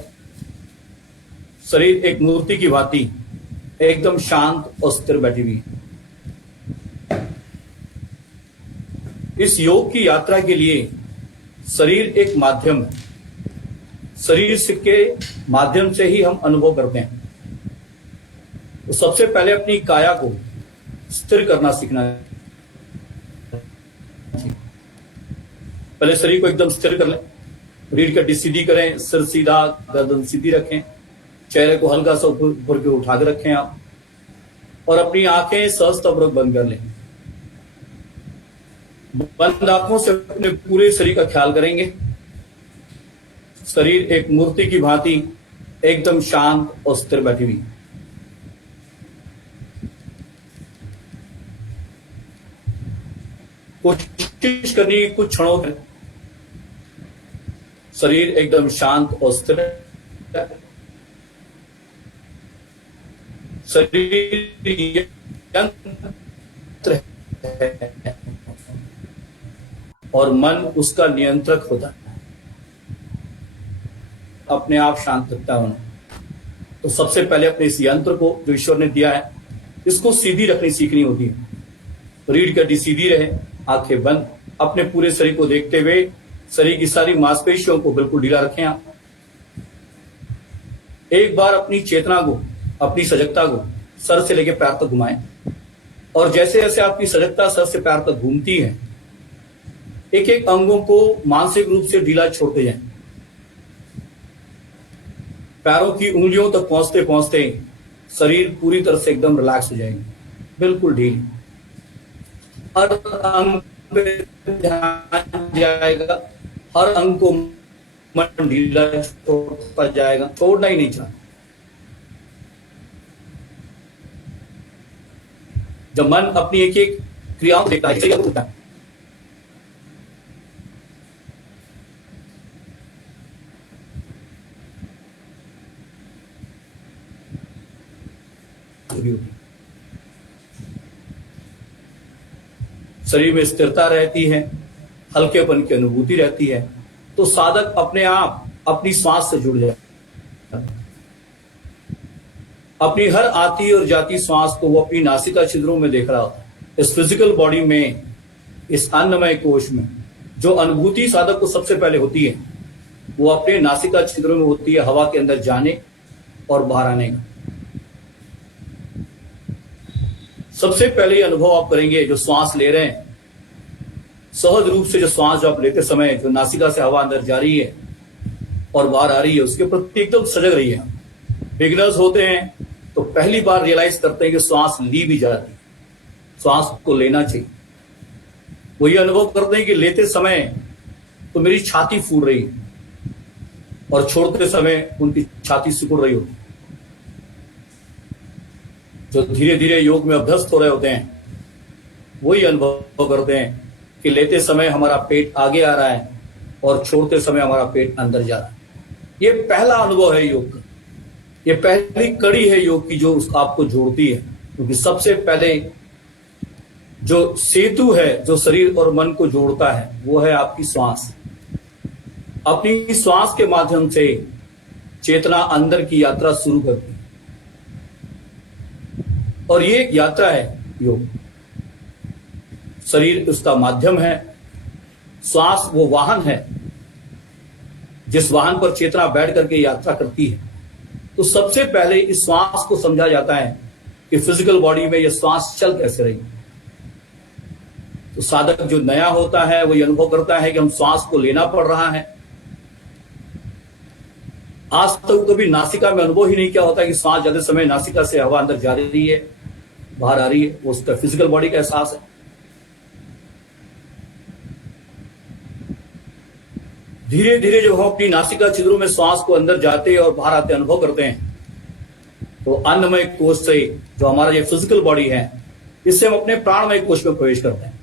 शरीर एक मूर्ति की भांति एकदम शांत और स्थिर बैठी हुई है। इस योग की यात्रा के लिए शरीर एक माध्यम है। शरीर के माध्यम से ही हम अनुभव करते हैं। तो सबसे पहले अपनी काया को स्थिर करना सीखना है। पहले शरीर को एकदम स्थिर कर लें, रीढ़ की हड्डी सीधी करें, सिर सीधा, गर्दन सीधी रखें, चेहरे को हल्का सा ऊपर के उठा के रखें आप, और अपनी आंखें सहजतापूर्वक बंद कर लें। बंद आंखों से अपने पूरे शरीर का ख्याल करेंगे। शरीर एक मूर्ति की भांति एकदम शांत और स्थिर बैठी हुई। कोशिश करनी कुछ क्षणों में शरीर एकदम शांत और स्थिर है। शरीर यंत्र है और मन उसका नियंत्रक होता है। अपने आप शांत रखता है उन्हें। तो सबसे पहले अपने इस यंत्र को जो ईश्वर ने दिया है, इसको सीधी रखनी सीखनी होती है। रीढ़ की हड्डी सीधी रहे, आंखें बंद, अपने पूरे शरीर को देखते हुए शरीर की सारी मांसपेशियों को बिल्कुल ढीला रखें आप। एक बार अपनी चेतना को, अपनी सजगता को सर से लेकर पैर तक घुमाएं, और जैसे जैसे आपकी सजगता सर से पैर तक घूमती है, एक एक अंगों को मानसिक रूप से ढीला छोड़ते जाएं। पैरों की उंगलियों तक पहुंचते पहुंचते शरीर पूरी तरह से एकदम रिलैक्स हो जाएगी, बिल्कुल ढीली। हर अंग पे ध्यान जाएगा, हर अंग को मन ढीला छोड़ता जाएगा, छोड़ना ही नहीं चाहता। जब मन अपनी एक एक क्रियाओं देखता है, होता है, शरीर में स्थिरता रहती है, हल्केपन की अनुभूति रहती है। तो साधक अपने आप अपनी श्वास से जुड़ जाए। अपनी हर आती और जाती श्वास को वो अपनी नासिका छिद्रों में देख रहा होता है। इस फिजिकल बॉडी में, इस अन्नमय कोश में जो अनुभूति साधक को सबसे पहले होती है, वो अपने नासिका छिद्रों में होती है, हवा के अंदर जाने और बाहर आने का। सबसे पहले अनुभव आप करेंगे जो श्वास ले रहे हैं, सहज रूप से जो श्वास जो आप लेते समय जो नासिका से हवा अंदर जा रही है और बाहर आ रही है, उसके प्रति एकदम सजग रही है। बिगिनर्स होते हैं तो पहली बार रियलाइज करते हैं कि श्वास ली भी जाती है, श्वास को लेना चाहिए। वो ये अनुभव करते हैं कि लेते समय तो मेरी छाती फूल रही है और छोड़ते समय उनकी छाती सिकुड़ रही होती है। जो धीरे धीरे योग में अभ्यस्त हो रहे होते हैं, वही अनुभव करते हैं कि लेते समय हमारा पेट आगे आ रहा है और छोड़ते समय हमारा पेट अंदर जा रहा है। ये पहला अनुभव है योग का, ये पहली कड़ी है योग की जो आपको जोड़ती है। क्योंकि सबसे पहले जो सेतु है जो शरीर और मन को जोड़ता है, वो है आपकी श्वास। अपनी श्वास के माध्यम से चेतना अंदर की यात्रा शुरू करती है, और ये एक यात्रा है योग। शरीर उसका माध्यम है, श्वास वो वाहन है जिस वाहन पर चेतना बैठ करके यात्रा करती है। तो सबसे पहले इस श्वास को समझा जाता है कि फिजिकल बॉडी में ये श्वास चल कैसे रही। तो साधक जो नया होता है वो ये अनुभव करता है कि हम श्वास को लेना पड़ रहा है। आज तक कभी नासिका में अनुभव ही नहीं किया होता कि श्वास जाते समय नासिका से हवा अंदर जा रही है, बाहर आ रही है। वो उसका फिजिकल बॉडी का एहसास है। धीरे धीरे जब हम अपनी नासिका छिद्रों में श्वास को अंदर जाते और बाहर आते अनुभव करते हैं, तो अन्नमय कोश से जो हमारा ये फिजिकल बॉडी है, इससे हम अपने प्राणमय कोश में प्रवेश करते हैं।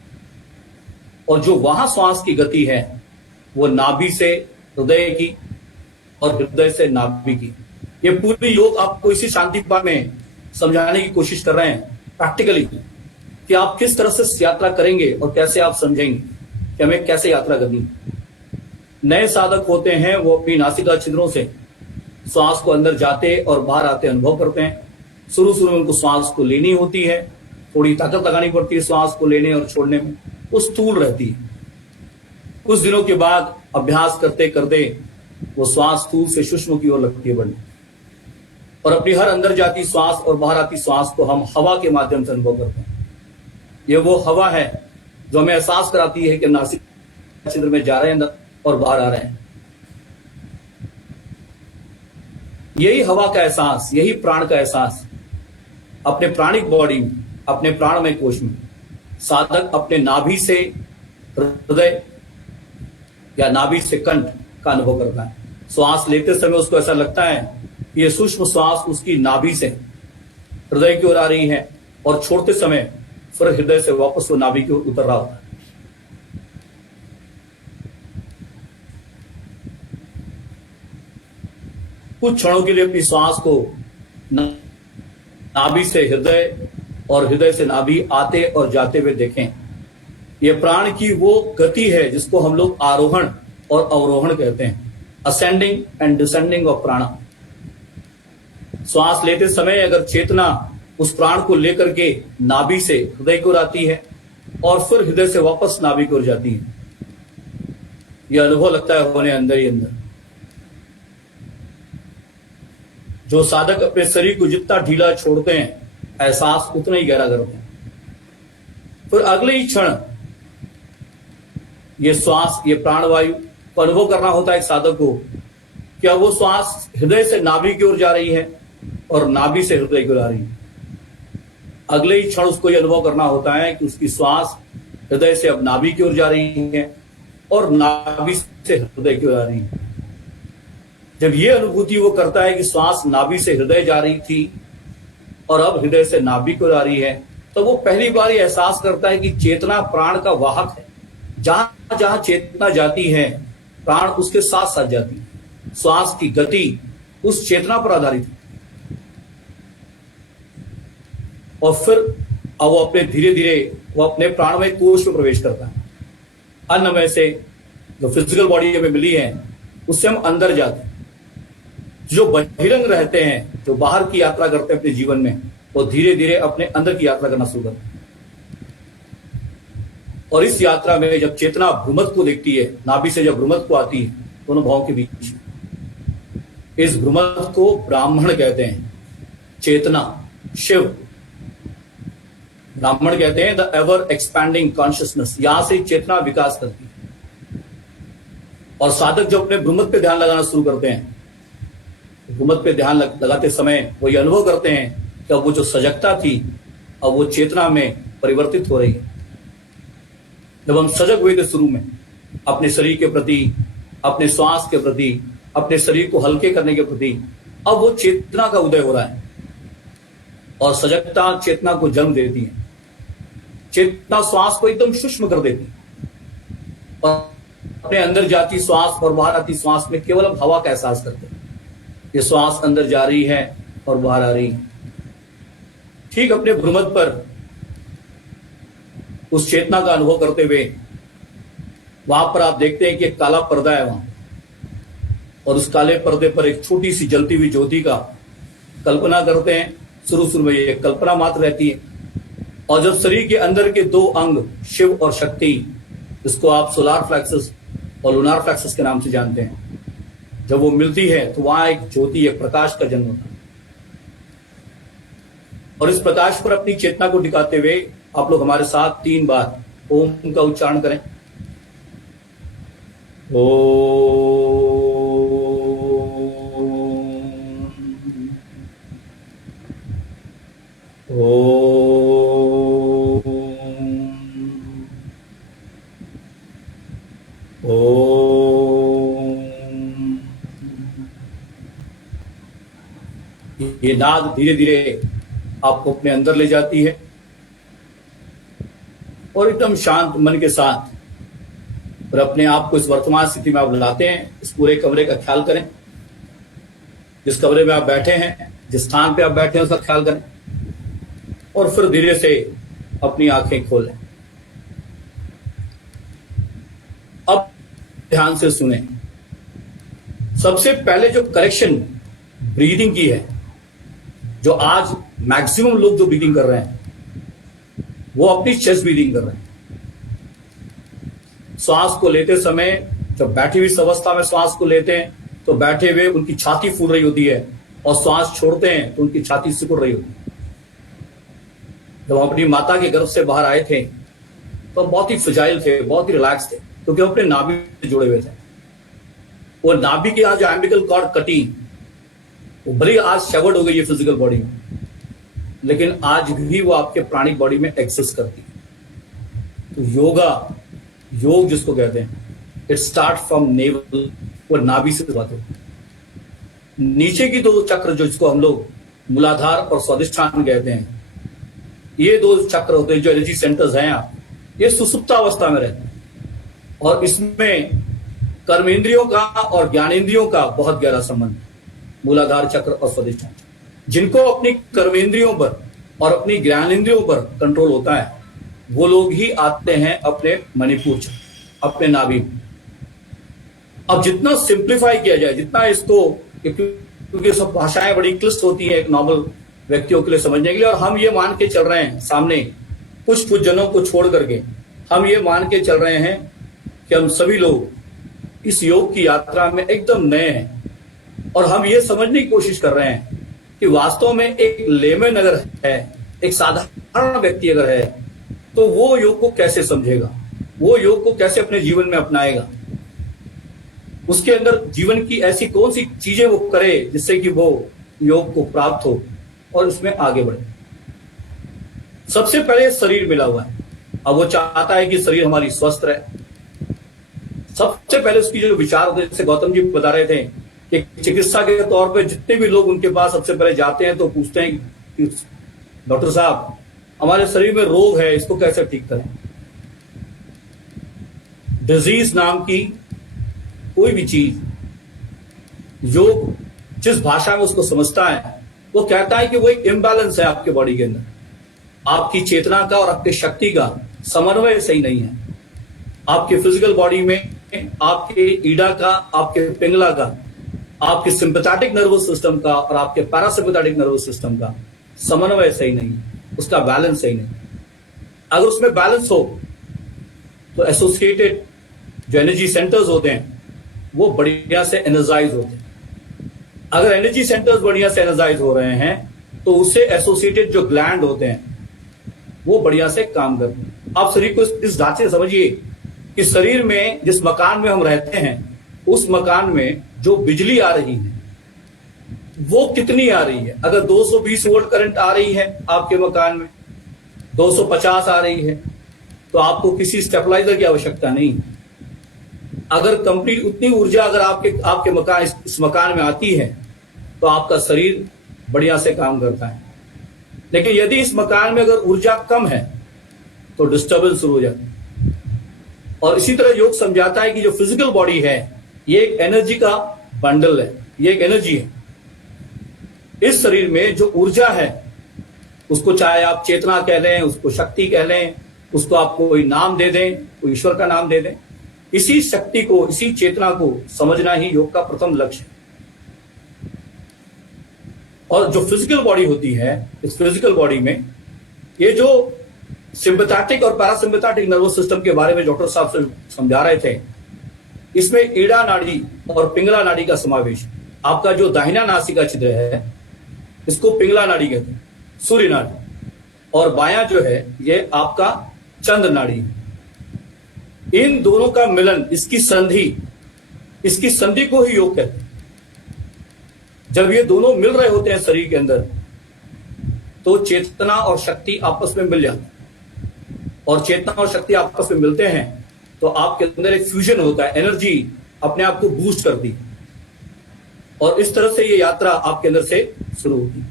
और जो वहां श्वास की गति है वो नाभि से हृदय की और हृदय से नाभि की। ये पूरी योग आपको इसी शांति पाठ में समझाने की कोशिश कर रहे हैं प्रैक्टिकली, कि आप किस तरह से यात्रा करेंगे और कैसे आप समझेंगे कि हमें कैसे यात्रा करनी। नए साधक होते हैं वो अपनी नासिका छिद्रों से श्वास को अंदर जाते और बाहर आते अनुभव करते हैं। शुरू में उनको श्वास को लेनी होती है, थोड़ी ताकत लगानी पड़ती है श्वास को लेने और छोड़ने में, वो स्थूल रहती है। कुछ दिनों के बाद अभ्यास करते करते वो श्वास स्थूल से सूक्ष्म की ओर लगती है बढ़ने, और अपनी हर अंदर जाती श्वास और बाहर आती श्वास को हम हवा के माध्यम से अनुभव करते हैं। ये वो हवा है जो हमें एहसास कराती है कि नासिक छिद्र में जा रहे हैं अंदर और बाहर आ रहे हैं। यही हवा का एहसास, यही प्राण का एहसास अपने प्राणिक बॉडी में, अपने प्राणमय कोश में साधक अपने नाभि से हृदय या नाभि से कंठ का अनुभव करता है। श्वास लेते समय उसको ऐसा लगता है कि यह सूक्ष्म श्वास उसकी नाभि से हृदय की ओर आ रही है, और छोड़ते समय फिर हृदय से वापस वो नाभि की ओर उतर रहा होता है। कुछ क्षणों के लिए अपनी श्वास को नाभि से हृदय और हृदय से नाभि आते और जाते हुए देखें। यह प्राण की वो गति है जिसको हम लोग आरोहण और अवरोहण कहते हैं, असेंडिंग एंड डिसेंडिंग ऑफ प्राणा। श्वास लेते समय अगर चेतना उस प्राण को लेकर के नाभि से हृदय की ओर आती है और फिर हृदय से वापस नाभि की ओर जाती है, यह अनुभव लगता है होने अंदर ही अंदर। जो साधक अपने शरीर को जितना ढीला छोड़ते हैं, एहसास उतना ही गहरा करते हैं। फिर अगले ही क्षण ये श्वास, ये प्राणवायु को अनुभव करना होता है एक साधक को, क्या वो श्वास हृदय से नाभि की ओर जा रही है और नाभि से हृदय की ओर आ रही है। अगले ही क्षण उसको यह अनुभव करना होता है कि उसकी श्वास हृदय से अब नाभि की ओर जा रही है और नाभि से हृदय की ओर आ रही है। जब ये अनुभूति वो करता है कि श्वास नाभि से हृदय जा रही थी और अब हृदय से नाभि की ओर आ रही है, तो वो पहली बार ये एहसास करता है कि चेतना प्राण का वाहक है। जहां जहां चेतना जाती है, प्राण उसके साथ साथ जाती है। श्वास की गति उस चेतना पर आधारित है। और फिर अब वो अपने धीरे धीरे वो अपने प्राणमय कोश में प्रवेश करता है। अन्नमय से जो फिजिकल बॉडी हमें मिली है उससे हम अंदर जाते हैं। जो बहिरंग रहते हैं, जो बाहर की यात्रा करते हैं अपने जीवन में, वो धीरे धीरे अपने अंदर की यात्रा करना शुरू करते हैं। और इस यात्रा में जब चेतना भ्रूमध को देखती है, नाभि से जब भ्रूमध को आती है, दोनों भावों के बीच, इस भ्रूमध को ब्राह्मण कहते हैं। चेतना, शिव, ब्राह्मण कहते हैं द एवर एक्सपैंडिंग कॉन्शियसनेस। यहां से चेतना विकास करती है। और साधक जब अपने भ्रूमध पे ध्यान लगाना शुरू करते हैं, भ्रूमध पे ध्यान लगाते समय वो ये अनुभव करते हैं कि अब वो जो सजगता थी अब वो चेतना में परिवर्तित हो रही है। जब हम सजग हुए थे शुरू में अपने शरीर के प्रति, अपने श्वास के प्रति, अपने शरीर को हल्के करने के प्रति, अब वो चेतना का उदय हो रहा है और सजगता चेतना को जन्म देती है। चेतना श्वास को एकदम सूक्ष्म कर देती है और अपने अंदर जाती श्वास और बाहर आती श्वास में केवल हम हवा का एहसास करते हैं। ये श्वास अंदर जा रही है और बाहर आ रही है। ठीक अपने भ्रूमध पर उस चेतना का अनुभव करते हुए वहां पर आप देखते हैं कि एक काला पर्दा है वहां, और उस काले पर्दे पर एक छोटी सी जलती हुई ज्योति का कल्पना करते हैं। शुरू में ये कल्पना मात्र रहती है, और जब शरीर के अंदर के दो अंग शिव और शक्ति, जिसको आप सोलार फ्लेक्सस और लूनार फ्लेक्सस के नाम से जानते हैं, जब वो मिलती है तो वहां एक ज्योति, एक प्रकाश का जन्म होता है। और इस प्रकाश पर अपनी चेतना को टिकाते हुए आप लोग हमारे साथ 3 बार ओम का उच्चारण करें। ये नाद धीरे धीरे आपको अपने अंदर ले जाती है और एकदम शांत मन के साथ और अपने आप को इस वर्तमान स्थिति में आप लाते हैं। इस पूरे कमरे का ख्याल करें। जिस कमरे में आप बैठे हैं, जिस स्थान पे आप बैठे हैं उसका ख्याल करें और फिर धीरे से अपनी आंखें खोलें। अब ध्यान से सुने। सबसे पहले जो करेक्शन ब्रीदिंग की है, जो आज मैक्सिमम लोग जो ब्रीदिंग कर रहे हैं वो अपनी चेस्ट ब्रीदिंग कर रहे हैं। श्वास को लेते समय जब बैठी हुई अवस्था में श्वास को लेते हैं तो बैठे हुए उनकी छाती फूल रही होती है, और श्वास छोड़ते हैं तो उनकी छाती सिकुड़ रही होती है। जब हम अपनी माता के गर्भ से बाहर आए थे तो बहुत ही फ्रजाइल थे, बहुत ही रिलैक्स थे, क्योंकि हम अपने नाभि से जुड़े हुए थे। वो नाभि की आज जो एम्बिकल कॉर्ड कटी, वो भले आज शेवर्ड हो गई है फिजिकल बॉडी में, लेकिन आज भी वो आपके प्राणिक बॉडी में एग्जिस्ट करती है। तो योग जिसको कहते हैं, इट स्टार्ट फ्रॉम नेवल, वो नाभि से बात होती है। नीचे की दो चक्र जो जिसको हम लोग मूलाधार और स्वादिष्ठान कहते हैं, ये दो चक्र होते हैं जो एनर्जी सेंटर्स हैं, ये सुसुप्तावस्था में रहते हैं, और इसमें कर्मेंद्रियों का और ज्ञानेंद्रियों का बहुत गहरा संबंध है। मूलाधार चक्र और स्वादिष्ठान, जिनको अपनी कर्मेंद्रियों पर और अपनी ज्ञानेंद्रियों पर कंट्रोल होता है, वो लोग ही आते हैं अपने मणिपुर चक्र, अपने नाभि में। अब जितना सिंप्लीफाई किया जाए, जितना इसको, क्योंकि सब भाषाएं बड़ी क्लिष्ट होती है एक नॉर्मल व्यक्तियों के लिए समझने के लिए, और हम ये मान के चल रहे हैं, सामने कुछ जनों को छोड़ करके हम ये मान के चल रहे हैं कि हम सभी लोग इस योग की यात्रा में एकदम नए हैं, और हम ये समझने की कोशिश कर रहे हैं कि वास्तव में एक लेमन अगर है, एक साधारण व्यक्ति अगर है, तो वो योग को कैसे समझेगा, वो योग को कैसे अपने जीवन में अपनाएगा, उसके अंदर जीवन की ऐसी कौन सी चीजें वो करे जिससे कि वो योग को प्राप्त हो और उसमें आगे बढ़े। सबसे पहले शरीर मिला हुआ है, अब वो चाहता है कि शरीर हमारी स्वस्थ रहे। सबसे पहले उसकी जो विचार होते हैं, जैसे गौतम जी बता रहे थे कि चिकित्सा के तौर पे जितने भी लोग उनके पास सबसे पहले जाते हैं तो पूछते हैं कि डॉक्टर साहब हमारे शरीर में रोग है, इसको कैसे ठीक करें। डिजीज नाम की कोई भी चीज, योग जिस भाषा में उसको समझता है, वो कहता है कि वो एक इम्बैलेंस है आपके बॉडी के अंदर, आपकी चेतना का और आपकी शक्ति का समन्वय सही नहीं है। आपके फिजिकल बॉडी में आपके ईडा का, आपके पिंगला का, आपके सिंपैथेटिक नर्वस सिस्टम का और आपके पैरासिम्पैथेटिक नर्वस सिस्टम का समन्वय सही नहीं है, उसका बैलेंस सही नहीं। अगर उसमें बैलेंस हो तो एसोसिएटेड जो एनर्जी सेंटर्स होते हैं वो बढ़िया से एनर्जाइज होते हैं। अगर एनर्जी सेंटर्स बढ़िया से एनर्जाइज हो रहे हैं तो उससे एसोसिएटेड जो ग्लैंड होते हैं वो बढ़िया से काम करते हैं। आप शरीर को इस ढांचे से समझिए कि शरीर में जिस मकान में हम रहते हैं, उस मकान में जो बिजली आ रही है वो कितनी आ रही है। अगर 220 वोल्ट करंट आ रही है आपके मकान में, 250 आ रही है, तो आपको किसी स्टेबलाइजर की आवश्यकता नहीं। अगर कंप्लीट उतनी ऊर्जा अगर आपके मकान इस मकान में आती है तो आपका शरीर बढ़िया से काम करता है। लेकिन यदि इस मकान में अगर ऊर्जा कम है तो डिस्टर्बेंस शुरू हो जाती है। और इसी तरह योग समझाता है कि जो फिजिकल बॉडी है ये एक एनर्जी का बंडल है, ये एक एनर्जी है। इस शरीर में जो ऊर्जा है, उसको चाहे आप चेतना कह लें, उसको शक्ति कह लें, उसको आप कोई नाम दे दें, कोई ईश्वर का नाम दे दें, इसी शक्ति को, इसी चेतना को समझना ही योग का प्रथम लक्ष्य है। और जो फिजिकल बॉडी होती है, इस फिजिकल बॉडी में ये जो सिंपैथेटिक और पैरासिम्पैथेटिक नर्वस सिस्टम के बारे में डॉक्टर साहब से समझा रहे थे, इसमें ईड़ा नाड़ी और पिंगला नाड़ी का समावेश। आपका जो दाहिना नासिका छिद्र है इसको पिंगला नाड़ी कहते हैं, सूर्य नाड़ी, और बायां जो है ये आपका चंद्र नाड़ी है। इन दोनों का मिलन, इसकी संधि को ही योग कहते हैं। जब ये दोनों मिल रहे होते हैं शरीर के अंदर तो चेतना और शक्ति आपस में मिल जाती है, और चेतना और शक्ति आपस में मिलते हैं तो आपके अंदर एक फ्यूजन होता है, एनर्जी अपने आप को बूस्ट करती है, और इस तरह से ये यात्रा आपके अंदर से शुरू होगी।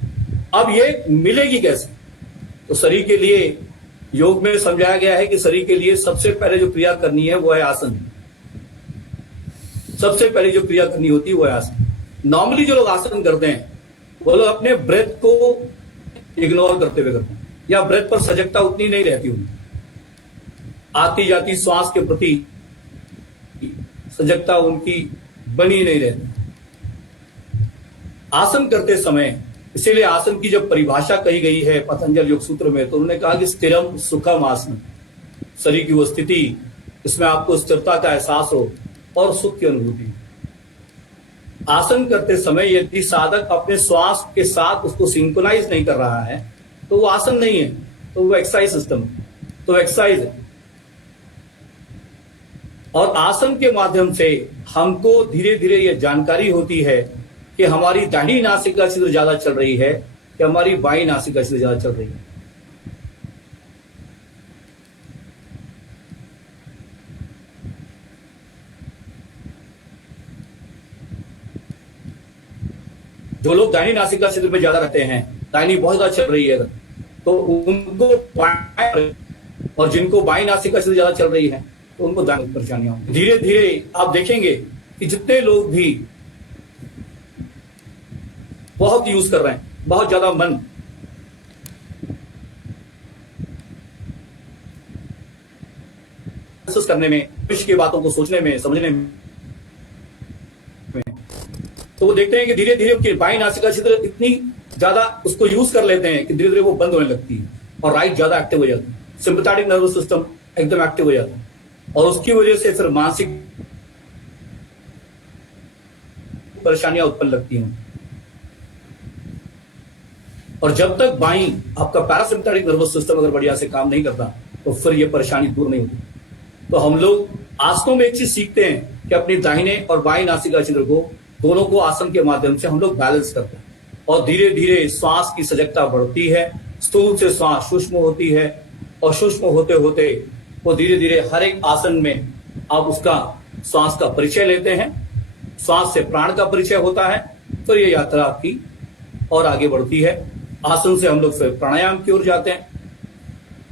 अब ये मिलेगी कैसे? तो शरीर के लिए योग में समझाया गया है कि शरीर के लिए सबसे पहले जो क्रिया करनी है वो है आसन। सबसे पहले जो क्रिया करनी होती है वो है आसन। नॉर्मली जो लोग आसन करते हैं वो लोग अपने ब्रेथ को इग्नोर करते हुए करते हैं, या ब्रेथ पर सजगता उतनी नहीं रहती उनकी, आती जाती श्वास के प्रति सजगता उनकी बनी नहीं रहती। आसन करते समय, इसीलिए आसन की जब परिभाषा कही गई है पतंजलि योग सूत्र में, तो उन्होंने कहा कि स्थिरम सुखम आसन, शरीर की वो स्थिति इसमें आपको स्थिरता का एहसास हो और सुख की अनुभूति। आसन करते समय यदि साधक अपने श्वास के साथ उसको सिंक्रोनाइज नहीं कर रहा है तो वो आसन नहीं है, तो वो एक्सरसाइज सिस्टम, तो एक्सरसाइज है। और आसन के माध्यम से हमको धीरे धीरे यह जानकारी होती है कि हमारी दाहिनी नासिका छिद्र ज्यादा चल रही है कि हमारी बाईं नासिका छिद्र ज्यादा चल रही है। जो लोग दाहिनी नासिका छिद्र में ज्यादा रहते हैं, दाहिनी बहुत ज्यादा चल रही है, तो उनको और जिनको बाईं नासिका छिद्र ज्यादा चल रही है तो उनको दाहिनी परेशानियां होंगी। धीरे धीरे आप देखेंगे कि जितने लोग भी बहुत यूज कर रहे हैं, बहुत ज्यादा मन करने में, विश्व की बातों को सोचने में, समझने में, तो वो देखते हैं कि धीरे धीरे उनकी बाईं नासिका छिद्र इतनी ज्यादा उसको यूज कर लेते हैं कि धीरे धीरे वो बंद होने लगती है और राइट ज्यादा एक्टिव हो जाती है, सिंपैथेटिक नर्वस सिस्टम एकदम एक्टिव हो जाता है और उसकी वजह से फिर मानसिक परेशानियां उत्पन्न लगती हैं। और जब तक बाईं आपका पैरासिम्पैथेटिक नर्वस सिस्टम अगर बढ़िया से काम नहीं करता तो फिर ये परेशानी दूर नहीं होती। तो हम लोग आसनों में एक चीज सीखते हैं कि अपनी दाहिने और बाईं नासिका छिद्र को, दोनों को आसन के माध्यम से हम लोग बैलेंस करते हैं और धीरे धीरे श्वास की सजगता बढ़ती है। स्थूल से श्वास सूक्ष्म होती है और सूक्ष्म होते होते वो धीरे धीरे हर एक आसन में आप उसका श्वास का परिचय लेते हैं, श्वास से प्राण का परिचय होता है, तो ये यात्रा आपकी और आगे बढ़ती है। आसन से हम लोग फिर प्राणायाम की ओर जाते हैं।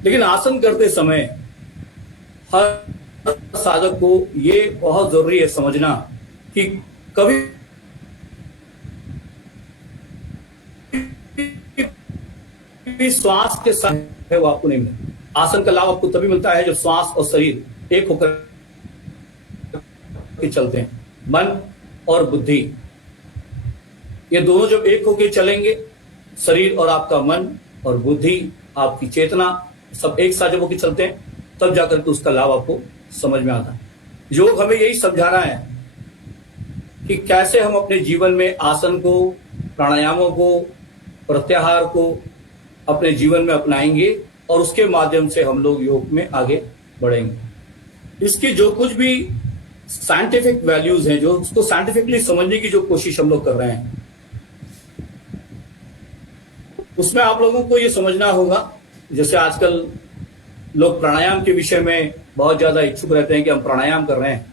लेकिन आसन करते समय हर साधक को ये बहुत जरूरी है समझना कि कभी भी श्वास के साथ है वो आपको नहीं मिलता। आसन का लाभ आपको तभी मिलता है जब श्वास और शरीर एक होकर चलते हैं। मन और बुद्धि ये दोनों जब एक होकर चलेंगे, शरीर और आपका मन और बुद्धि, आपकी चेतना सब एक साथ जब होकर चलते हैं, तब जाकर के उसका लाभ आपको समझ में आता है। योग हमें यही समझा रहा है कि कैसे हम अपने जीवन में आसन को, प्राणायामों को, प्रत्याहार को अपने जीवन में अपनाएंगे और उसके माध्यम से हम लोग योग में आगे बढ़ेंगे। इसकी जो कुछ भी साइंटिफिक वैल्यूज हैं, जो उसको साइंटिफिकली समझने की जो कोशिश हम लोग कर रहे हैं, उसमें आप लोगों को ये समझना होगा, जैसे आजकल लोग प्राणायाम के विषय में बहुत ज्यादा इच्छुक रहते हैं कि हम प्राणायाम कर रहे हैं।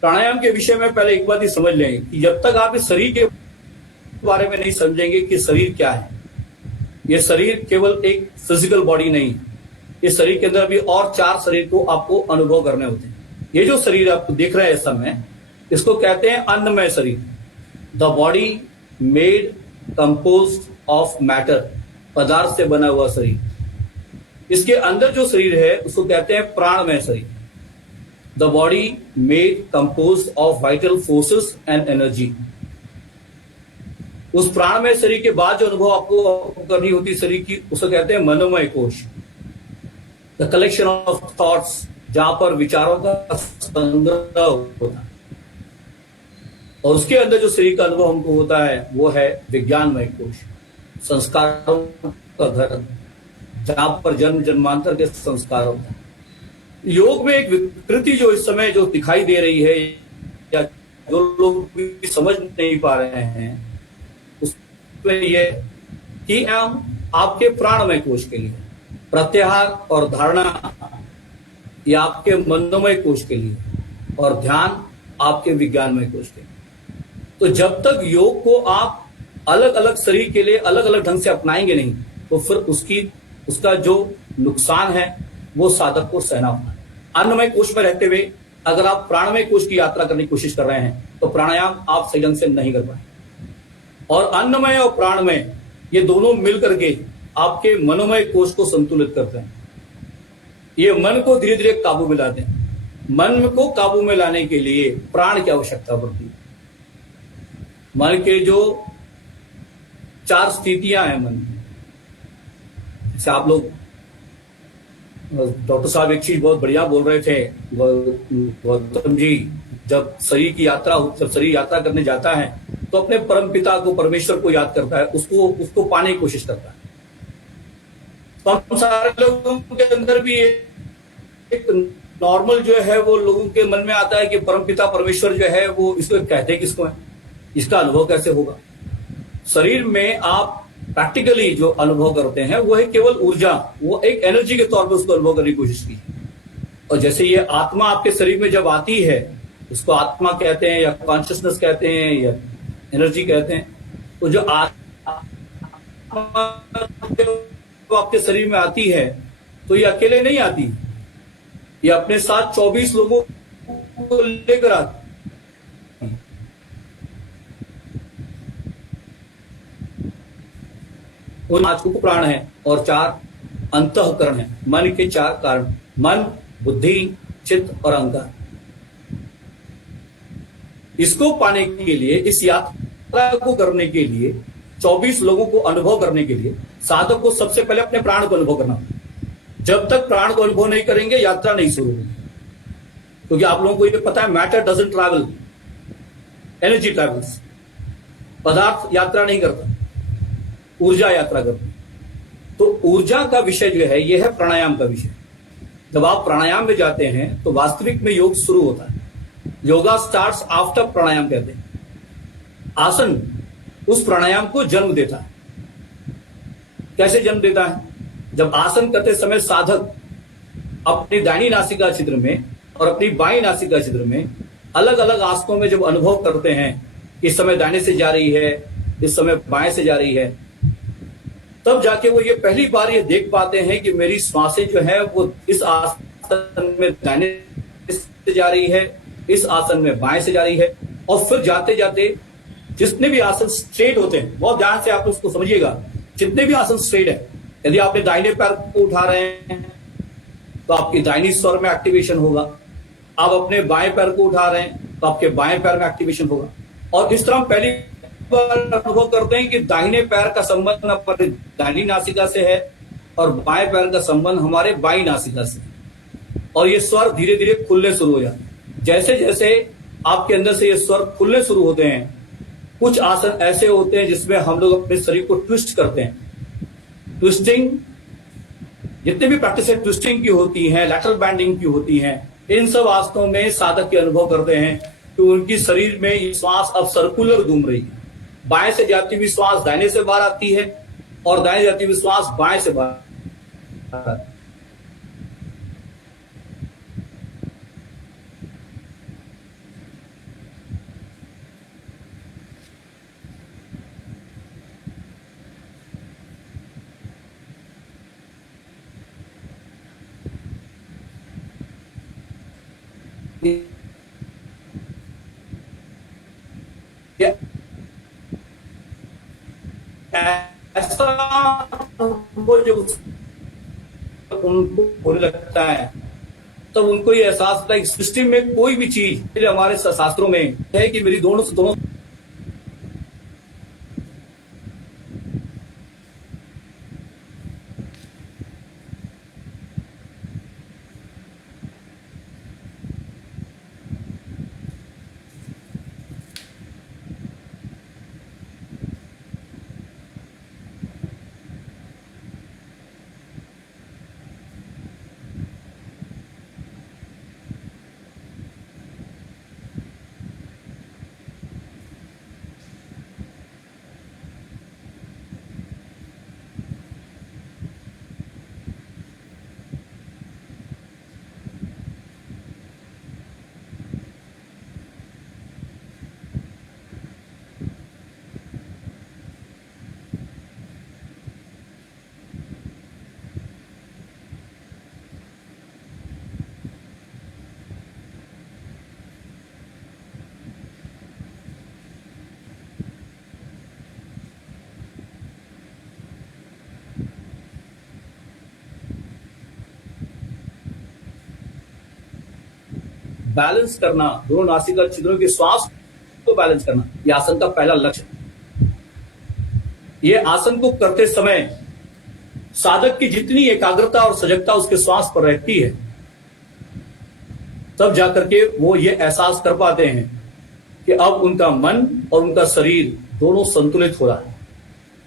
प्राणायाम के विषय में पहले एक बात ही समझ लें कि जब तक आप इस शरीर के बारे में नहीं समझेंगे कि शरीर क्या है, ये शरीर केवल एक फिजिकल बॉडी नहीं, इस शरीर के अंदर भी और 4 शरीर को आपको अनुभव करने होते हैं। ये जो शरीर आपको दिख रहा है इस समय, इसको कहते हैं अन्नमय शरीर, the body made composed of matter, पदार्थ से बना हुआ शरीर। इसके अंदर जो शरीर है उसको कहते हैं प्राणमय शरीर, the body made composed of vital forces and energy. उस प्राणमय शरीर के बाद जो अनुभव आपको करनी होती है शरीर की, उसको कहते हैं मनोमय कोश, द कलेक्शन ऑफ थॉट्स, जहां पर विचारों का संग्रह होता है। और उसके अंदर जो शरीर का अनुभव हमको होता है वो है विज्ञानमय कोश, संस्कारों का घर, जहां पर जन्म जन्मांतर के संस्कार होते हैं। योग में एक विकृति जो इस समय जो दिखाई दे रही है या जो लोग भी समझ नहीं पा रहे हैं, उसमें यह कि हम आपके प्राणमय कोश के लिए प्रत्याहार और धारणा, या आपके मनोमय कोश के लिए, और ध्यान आपके विज्ञानमय कोश के लिए। तो जब तक योग को आप अलग अलग शरीर के लिए अलग अलग ढंग से अपनाएंगे नहीं, तो फिर उसका जो नुकसान है वो साधक को सहना होगा। अन्नमय कोश में रहते हुए अगर आप प्राणमय कोश की यात्रा करने की कोशिश कर रहे हैं तो प्राणायाम आप सही ढंग से नहीं कर पाए। और अन्नमय और प्राणमय ये दोनों मिलकर के आपके मनोमय कोश को संतुलित करते हैं। ये मन को धीरे धीरे काबू में लाते हैं। मन को काबू में लाने के लिए प्राण की आवश्यकता पड़ती है। मन के जो 4 स्थितियां हैं मन में। जैसे आप लोग, डॉक्टर साहब एक चीज बहुत बढ़िया बोल रहे थे गौतम जी, जब शरीर यात्रा करने जाता है तो अपने परम पिता को, परमेश्वर को याद करता है, उसको पाने की कोशिश करता है। तो हम सारे लोगों के अंदर भी एक नॉर्मल जो है वो लोगों के मन में आता है कि परम पिता परमेश्वर जो है वो इसको कहते किसको है, इसका अनुभव कैसे होगा। शरीर में आप प्रैक्टिकली जो अनुभव करते हैं वो है केवल ऊर्जा, वो एक एनर्जी के तौर पर उसको अनुभव करने की कोशिश की। और जैसे ये आत्मा आपके शरीर में जब आती है, उसको आत्मा कहते हैं या कॉन्शियसनेस कहते हैं या एनर्जी कहते हैं, तो जो आत्मा जो आपके शरीर में आती है तो ये अकेले नहीं आती, ये अपने साथ 24 लोगों को लेकर आती। उन 5 प्राण है और 4 अंतःकरण है। मन के 4 कारण, मन, बुद्धि, चित्त और अहंकार। इसको पाने के लिए, इस यात्रा को करने के लिए, 24 लोगों को अनुभव करने के लिए साधक को सबसे पहले अपने प्राण को अनुभव करना। जब तक प्राण को अनुभव नहीं करेंगे यात्रा नहीं शुरू होगी। क्योंकि आप लोगों को ये पता है, matter doesn't travel, energy travels. पदार्थ यात्रा नहीं करता, ऊर्जा यात्रा करती। तो ऊर्जा का विषय जो है यह है प्राणायाम का विषय। जब आप प्राणायाम में जाते हैं तो वास्तविक में योग शुरू होता है। योगा स्टार्ट्स आफ्टर प्राणायाम कहते हैं। आसन उस प्राणायाम को जन्म देता है। कैसे जन्म देता है? जब आसन करते समय साधक अपनी दाहिनी नासिका छिद्र में और अपनी बाईं नासिका छिद्र में अलग अलग आसनों में जब अनुभव करते हैं, इस समय दाहिने से जा रही है, इस समय बाएं से जा रही है, तब जाके वो ये पहली बार ये देख पाते हैं कि मेरी श्वासें जो है वो इस आसन में दाहिने से जा रही है, इस आसन में बाएं से जा रही है। और फिर जाते जाते जितने भी आसन स्ट्रेट होते हैं, बहुत ध्यान से आप उसको समझिएगा, जितने भी आसन स्ट्रेट है, यदि आपने दाहिने पैर को उठा रहे हैं तो आपकी दाहिनी स्वर में एक्टिवेशन होगा। आप अपने बाएं पैर को उठा रहे हैं तो आपके बाएं पैर में एक्टिवेशन होगा। और इस तरह पहली बार अनुभव करते हैं कि दाहिने पैर का संबंध हमारे दाहिनी नासिका से है और बाएं पैर का संबंध हमारे बाईं नासिका से। और ये स्वर धीरे धीरे खुलने शुरू हो जाते हैं। जैसे जैसे आपके अंदर से ये स्वर खुलने शुरू होते हैं, कुछ आसन ऐसे होते हैं जिसमें हम लोग अपने शरीर को ट्विस्ट करते हैं। ट्विस्टिंग, जितने भी प्रैक्टिस है ट्विस्टिंग की होती है, लैटरल बैंडिंग की होती है, इन सब आसनों में साधक के अनुभव करते हैं कि उनकी शरीर में ये श्वास अब सर्कुलर घूम रही है। बाएं से जाती हुई श्वास दाहिने से बाहर आती है और दाएं जाती हुई श्वास बाएं से बाहर आती है। ऐसा वो जो उनको होने लगता है तब तो उनको ये एहसास होता है कि सृष्टि में कोई भी चीज, हमारे शास्त्रों में है कि मेरी दोनों से दोनों बैलेंस करना, दोनों नासिका छिद्रों की श्वास को बैलेंस करना, यह आसन का पहला लक्ष्य है। ये आसन को करते समय साधक की जितनी एकाग्रता और सजगता उसके श्वास पर रहती है, तब जाकर के वो ये एहसास कर पाते हैं कि अब उनका मन और उनका शरीर दोनों संतुलित हो रहा है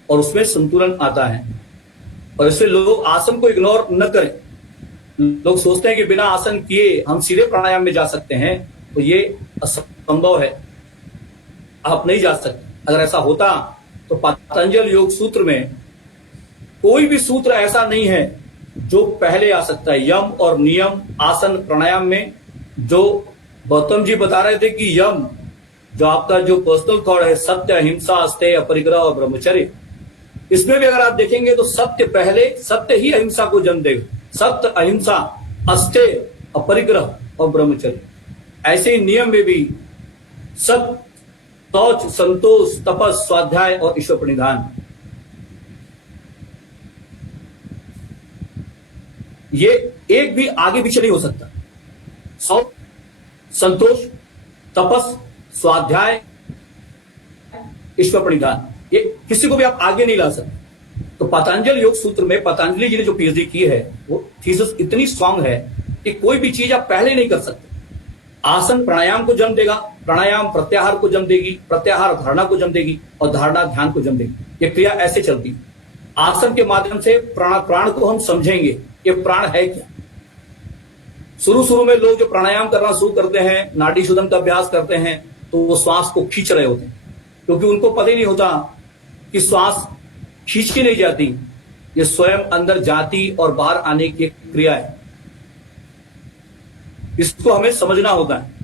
और उसमें संतुलन आता है। और इससे लोग आसन को इग्नोर न करें। लोग सोचते हैं कि बिना आसन किए हम सीधे प्राणायाम में जा सकते हैं, तो ये असंभव है, आप नहीं जा सकते। अगर ऐसा होता तो पतंजलि योग सूत्र में कोई भी सूत्र ऐसा नहीं है जो पहले आ सकता है। यम और नियम आसन प्राणायाम में जो गौतम जी बता रहे थे कि यम जो आपका जो पर्सनल कोड है, सत्य, अहिंसा, अस्तेय, अपरिग्रह और ब्रह्मचर्य, इसमें भी अगर आप देखेंगे तो सत्य पहले, सत्य ही अहिंसा को जन्म देगा। सत्य, अहिंसा, अस्तेय, अपरिग्रह और ब्रह्मचर्य। ऐसे ही नियम में भी सत्य, शौच, संतोष, तपस, स्वाध्याय और ईश्वर प्रणिधान, ये एक भी आगे पीछे नहीं हो सकता। शौच, संतोष, तपस, स्वाध्याय, ईश्वर प्रणिधान, ये किसी को भी आप आगे नहीं ला सकते। तो पतंजलि योग सूत्र में पतंजलि जी ने जो पीएचडी की है, वो थीसिस इतनी स्ट्रांग है कि कोई भी चीज आप पहले नहीं कर सकते। आसन प्राणायाम को जन्म देगा, प्राणायाम प्रत्याहार को जन्म देगी, प्रत्याहार धारणा को जन्म देगी और धारणा ध्यान को जन्म देगी। ये क्रिया ऐसे चलती है। आसन के माध्यम से प्राण को हम समझेंगे कि प्राण है क्या। शुरू में लोग जो प्राणायाम करना शुरू करते हैं, नाड़ी शोधन का अभ्यास करते हैं, तो वो श्वास को खींच रहे होते हैं, क्योंकि उनको पता ही नहीं होता कि श्वास खींची नहीं जाती, ये स्वयं अंदर जाती और बाहर आने की क्रिया है। इसको हमें समझना होता है।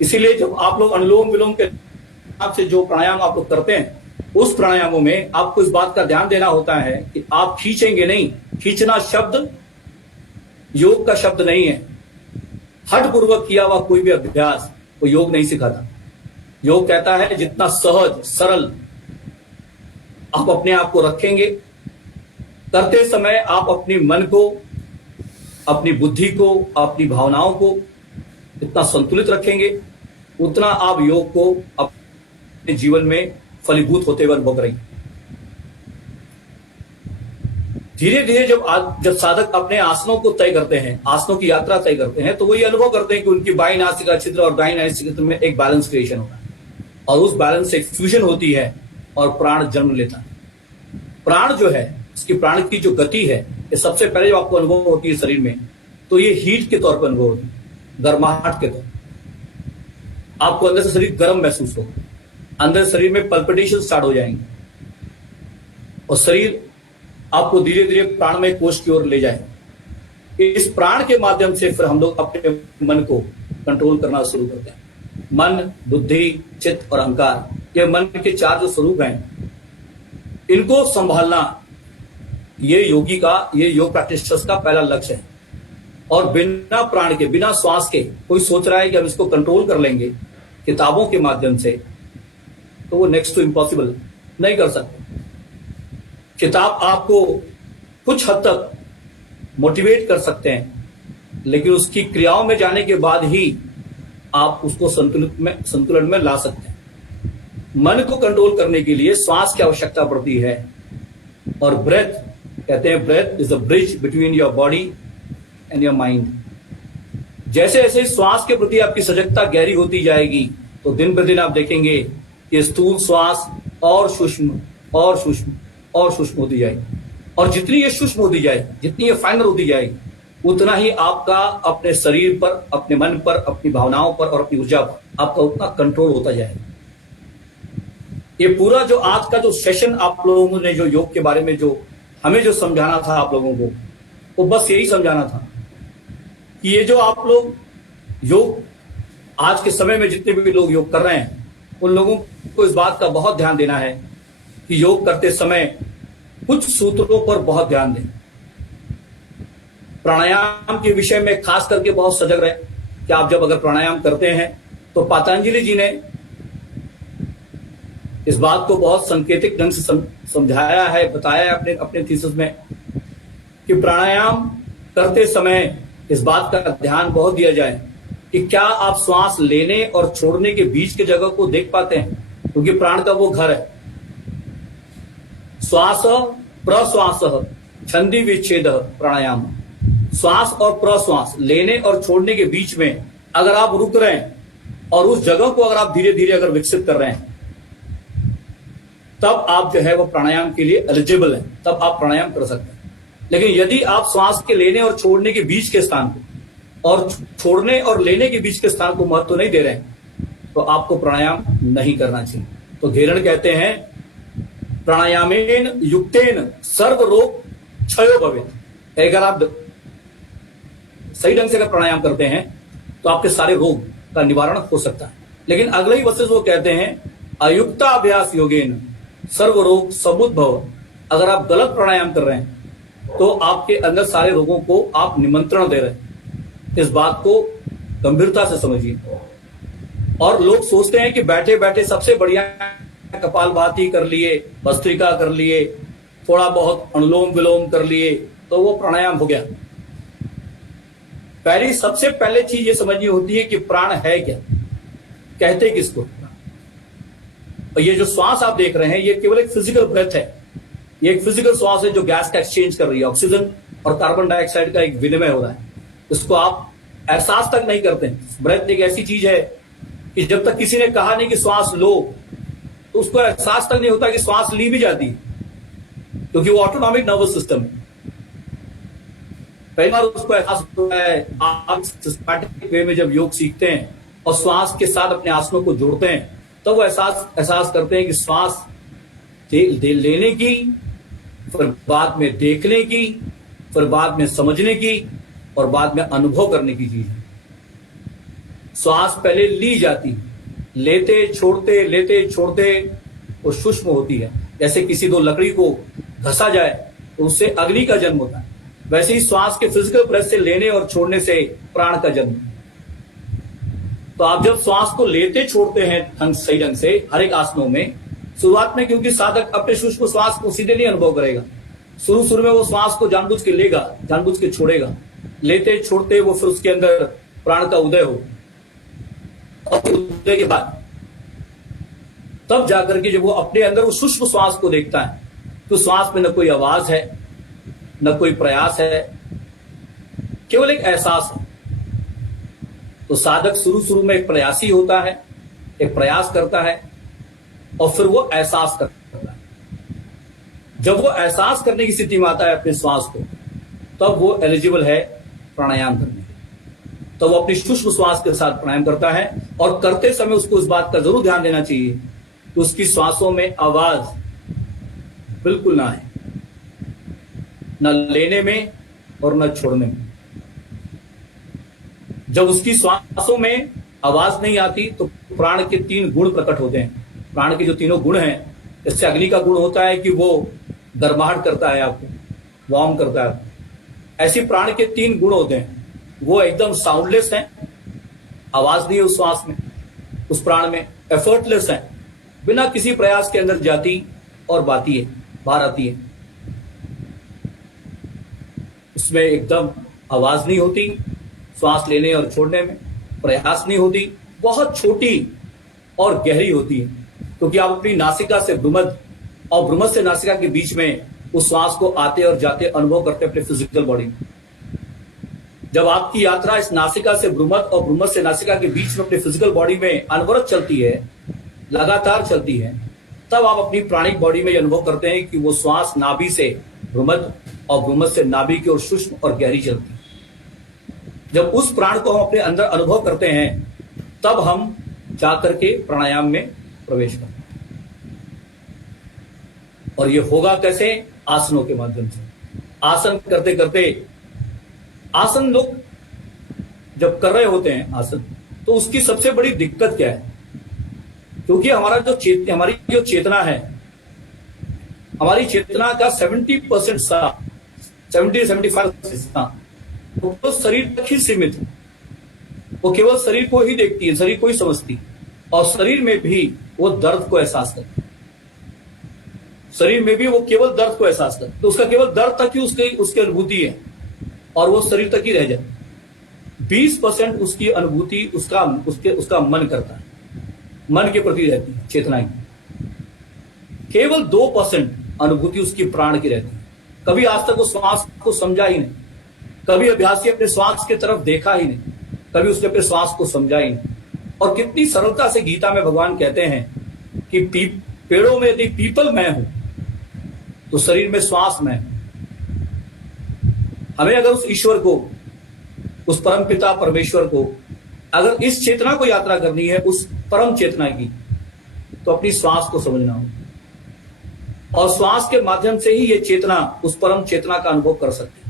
इसीलिए जब आप लोग अनुलोम विलोम के हिसाब से जो प्राणायाम आप लोग करते हैं, उस प्राणायामों में आपको इस बात का ध्यान देना होता है कि आप खींचेंगे नहीं। खींचना शब्द योग का शब्द नहीं है। हठपूर्वक किया हुआ कोई भी अभ्यास वो योग नहीं सिखाता। योग कहता है जितना सहज सरल आप अपने आप को रखेंगे, करते समय आप अपने मन को, अपनी बुद्धि को, अपनी भावनाओं को जितना संतुलित रखेंगे, उतना आप योग को अपने जीवन में फलीभूत होते हुए अनुभव करेंगे। धीरे धीरे जब साधक अपने आसनों को तय करते हैं, आसनों की यात्रा तय करते हैं, तो वो ये अनुभव करते हैं कि उनकी बाईं नासिका छिद्र और दाईं नासिका छिद्र में एक बैलेंस क्रिएशन होता है और उस बैलेंस से एक फ्यूजन होती है और प्राण जन्म लेता है। प्राण जो है, इसकी प्राण की जो गति है, ये सबसे पहले जो आपको अनुभव होती है शरीर में, तो ये हीट के तौर पर अनुभव होती है, गर्माहट के तौर पर। आपको अंदर से शरीर गर्म महसूस होगा, अंदर शरीर में पल्पिटेशन स्टार्ट हो जाएंगे और शरीर आपको धीरे धीरे प्राणमय कोश की ओर ले जाए। इस प्राण के माध्यम से फिर हम लोग अपने मन को कंट्रोल करना शुरू करते हैं। मन, बुद्धि, चित्त और अहंकार, ये मन के चार जो स्वरूप हैं, इनको संभालना ये योग प्रैक्टिशनर्स का पहला लक्ष्य है। और बिना प्राण के, बिना श्वास के कोई सोच रहा है कि हम इसको कंट्रोल कर लेंगे किताबों के माध्यम से, तो वो नेक्स्ट टू इम्पॉसिबल, नहीं कर सकते। किताब आपको कुछ हद तक मोटिवेट कर सकते हैं, लेकिन उसकी क्रियाओं में जाने के बाद ही आप उसको संतुलन में ला सकते हैं। मन को कंट्रोल करने के लिए श्वास की आवश्यकता पड़ती है और ब्रेथ, कहते हैं breath is the bridge between your body and your mind. जैसे जैसे श्वास के प्रति आपकी सजगता गहरी होती जाएगी, तो दिन ब दिन आप देखेंगे कि स्थूल श्वास और सूक्ष्म और सूक्ष्म और सूक्ष्म होती जाएगी। और जितनी ये सूक्ष्म होती जाएगी, जितनी ये फाइनल होती जाएगी, उतना ही आपका अपने शरीर पर, अपने मन पर, अपनी भावनाओं पर और अपनी ऊर्जा पर आपका उतना कंट्रोल होता जाएगा। ये पूरा जो आज का जो सेशन आप लोगों ने जो योग के बारे में जो हमें जो समझाना था आप लोगों को, वो बस यही समझाना था कि ये जो आप लोग योग आज के समय में जितने भी लोग योग कर रहे हैं, उन लोगों को इस बात का बहुत ध्यान देना है कि योग करते समय कुछ सूत्रों पर बहुत ध्यान दें। प्राणायाम के विषय में खास करके बहुत सजग रहे कि आप जब अगर प्राणायाम करते हैं, तो पतंजलि जी ने इस बात को बहुत सांकेतिक ढंग से समझाया है, बताया है अपने थीसिस में कि प्राणायाम करते समय इस बात का ध्यान बहुत दिया जाए कि क्या आप श्वास लेने और छोड़ने के बीच की जगह को देख पाते हैं, क्योंकि प्राण का वो घर है। श्वास प्रश्वास छंदी विच्छेद प्राणायाम। श्वास और प्रश्वास लेने और छोड़ने के बीच में अगर आप रुक रहे हैं और उस जगह को अगर आप धीरे धीरे अगर विकसित कर रहे हैं, तब आप जो है वो प्राणायाम के लिए एलिजिबल है, तब आप प्राणायाम कर सकते हैं। लेकिन यदि आप श्वास के लेने और छोड़ने के बीच के स्थान को और छोड़ने और लेने के बीच के स्थान को महत्व नहीं दे रहे हैं, तो आपको प्राणायाम नहीं करना चाहिए। तो घेरण कहते हैं प्राणायामेन युक्तेन सर्व रोग क्षयो भवेत्। अगर आप सही ढंग से अगर प्राणायाम करते हैं तो आपके सारे रोग का निवारण हो सकता है। लेकिन अगले ही वर्सेस वो कहते हैं अयुक्ताभ्यास योगेन सर्व रोग समुद्भव। अगर आप गलत प्राणायाम कर रहे हैं तो आपके अंदर सारे रोगों को आप निमंत्रण दे रहे हैं। इस बात को गंभीरता से समझिए। और लोग सोचते हैं कि बैठे बैठे सबसे बढ़िया कपालभाति कर लिए, भस्त्रिका कर लिए, थोड़ा बहुत अनुलोम विलोम कर लिए तो वो प्राणायाम हो गया। सबसे पहले चीज ये समझनी होती है कि प्राण है क्या, कहते किसको। और ये जो श्वास आप देख रहे हैं ये केवल एक फिजिकल ब्रेथ है, ये एक फिजिकल श्वास है जो गैस का एक्सचेंज कर रही है। ऑक्सीजन और कार्बन डाइऑक्साइड का एक विनिमय हो रहा है, इसको आप एहसास तक नहीं करते। ब्रेथ एक ऐसी चीज है कि जब तक किसी ने कहा नहीं कि श्वास लो तो उसको एहसास तक नहीं होता कि श्वास ली भी जाती है, क्योंकि वो ऑटोनॉमिक नर्वस सिस्टम है। पहली बार उसको एहसास होता है आप सिस्टमैटिक वे में जब योग सीखते हैं और श्वास के साथ अपने आसनों को जोड़ते हैं, तब वो एहसास करते हैं कि श्वास लेने की, फिर बाद में देखने की, फिर बाद में समझने की और बाद में अनुभव करने की चीज है। श्वास पहले ली जाती, लेते छोड़ते वो सूक्ष्म होती है। जैसे किसी दो लकड़ी को घसा जाए तो उससे अग्नि का जन्म होता है, वैसे ही श्वास के फिजिकल ब्रेथ से लेने और छोड़ने से प्राण का जन्म। तो आप जब श्वास को लेते छोड़ते हैं सही ढंग से हर एक आसनों में, शुरुआत में क्योंकि साधक अपने सूक्ष्म श्वास को सीधे नहीं अनुभव करेगा, शुरू में वो श्वास को जानबूझ के लेगा, जानबूझ के छोड़ेगा, लेते छोड़ते वो फिर उसके अंदर प्राण का उदय हो। और उदय के बाद तब जाकर के जब वो अपने अंदर उस सूक्ष्म श्वास को देखता है तो श्वास में न कोई आवाज है, न कोई प्रयास है, केवल एक एहसास है। तो साधक शुरू में एक प्रयासी होता है, एक प्रयास करता है और फिर वो एहसास करता है। जब वो एहसास करने की स्थिति में आता है अपने श्वास को, तब वो एलिजिबल है प्राणायाम करने। तो वो अपनी सूक्ष्म श्वास के साथ प्राणायाम करता है और करते समय उसको इस बात का जरूर ध्यान देना चाहिए कि उसकी श्वासों में आवाज बिल्कुल ना आए, न लेने में और न छोड़ने में। जब उसकी श्वासों में आवाज नहीं आती तो प्राण के 3 गुण प्रकट होते हैं। प्राण के जो तीनों गुण हैं, इससे अग्नि का गुण होता है कि वो गर्माहट करता है, आपको वार्म करता है। ऐसी प्राण के 3 गुण होते हैं, वो एकदम साउंडलेस हैं, आवाज नहीं है उस श्वास में, उस प्राण में, एफर्टलेस है, बिना किसी प्रयास के अंदर जाती और बाती है, बाहर आती है। उसमें एकदम आवाज नहीं होती, श्वास लेने और छोड़ने में प्रयास नहीं होती, बहुत छोटी और गहरी होती है, क्योंकि आप अपनी नासिका से भ्रूमध्य और भ्रूमध्य से नासिका के बीच में उस श्वास को आते और जाते अनुभव करते अपने फिजिकल बॉडी में। जब आपकी यात्रा इस नासिका से भ्रूमध्य और भ्रूमध्य से नासिका के बीच में अपने फिजिकल बॉडी में अनवरत चलती है, लगातार चलती है, तब आप अपनी प्राणिक बॉडी में अनुभव करते हैं कि वो श्वास नाभि से भ्रूमध्य और भ्रूमध्य से नाभि की ओर सूक्ष्म और गहरी चलती है। जब उस प्राण को हम अपने अंदर अनुभव करते हैं, तब हम जाकर के प्राणायाम में प्रवेश करते हैं। और ये होगा कैसे? आसनों के माध्यम से। आसन करते करते, आसन लोग जब कर रहे होते हैं आसन, तो उसकी सबसे बड़ी दिक्कत क्या है? क्योंकि हमारी जो चेतना है, हमारी चेतना का 70% 70-75% वो शरीर तक ही सीमित है। वो केवल शरीर को ही देखती है, शरीर को ही समझती है, और शरीर में भी वो दर्द को एहसास करती है। शरीर में भी वो केवल दर्द को एहसास करती है, तो उसका केवल दर्द तक ही उसकी अनुभूति है और वो शरीर तक ही रह जाए। 20% उसकी अनुभूति उसका मन करता है, मन के प्रति रहती है चेतना की। केवल 2% अनुभूति उसकी प्राण की रहती है। कभी आज तक वो श्वास को समझा ही नहीं, कभी अभ्यासी अपने श्वास की तरफ देखा ही नहीं, कभी उसने अपने श्वास को समझा ही नहीं। और कितनी सरलता से गीता में भगवान कहते हैं कि पेड़ों में यदि पीपल मैं हूं तो शरीर में श्वास मैं हूं। हमें अगर उस ईश्वर को, उस परम पिता परमेश्वर को, अगर इस चेतना को यात्रा करनी है, उस परम चेतना की, तो अपनी श्वास को समझना होगा। और श्वास के माध्यम से ही ये चेतना, उस परम चेतना का अनुभव कर सकती है।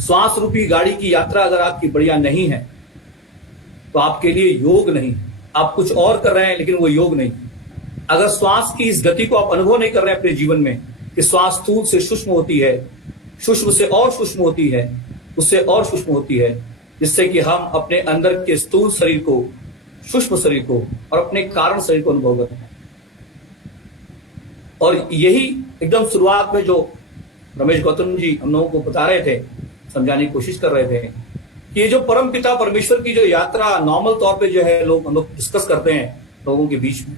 श्वास रूपी गाड़ी की यात्रा अगर आपकी बढ़िया नहीं है तो आपके लिए योग नहीं। आप कुछ और कर रहे हैं लेकिन वो योग नहीं। अगर श्वास की इस गति को आप अनुभव नहीं कर रहे हैं अपने जीवन में कि श्वास स्थूल से सूक्ष्म होती है, सूक्ष्म से और सूक्ष्म होती है, उससे और सूक्ष्म होती है, जिससे कि हम अपने अंदर के स्थूल शरीर को, सूक्ष्म शरीर को और अपने कारण शरीर को अनुभव करते हैं। और यही एकदम शुरुआत में जो रमेश गौतम जी हम लोगों को बता रहे थे, समझाने की कोशिश कर रहे थे कि ये जो परम पिता परमेश्वर की जो यात्रा नॉर्मल तौर पे जो है हम लोग डिस्कस करते हैं लोगों के बीच में,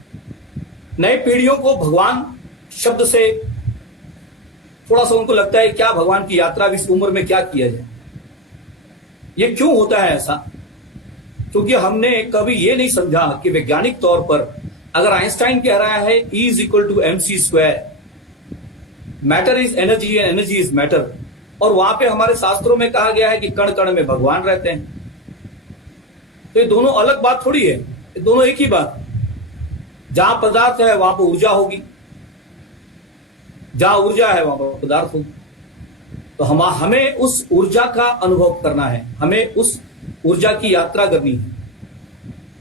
नई पीढ़ियों को भगवान शब्द से थोड़ा सा उनको लगता है क्या भगवान की यात्रा इस उम्र में क्या किया जाए। ये क्यों होता है ऐसा? क्योंकि हमने कभी ये नहीं समझा कि वैज्ञानिक तौर पर अगर आइंस्टाइन कह रहा है E = mc², matter is energy and energy is matter, और वहां पे हमारे शास्त्रों में कहा गया है कि कण कण में भगवान रहते हैं, तो ये दोनों अलग बात थोड़ी है, ये दोनों एक ही बात। जहां पदार्थ है वहां पर ऊर्जा होगी, जहां ऊर्जा है वहां पर पदार्थ होगी। तो हमें उस ऊर्जा का अनुभव करना है, हमें उस ऊर्जा की यात्रा करनी है।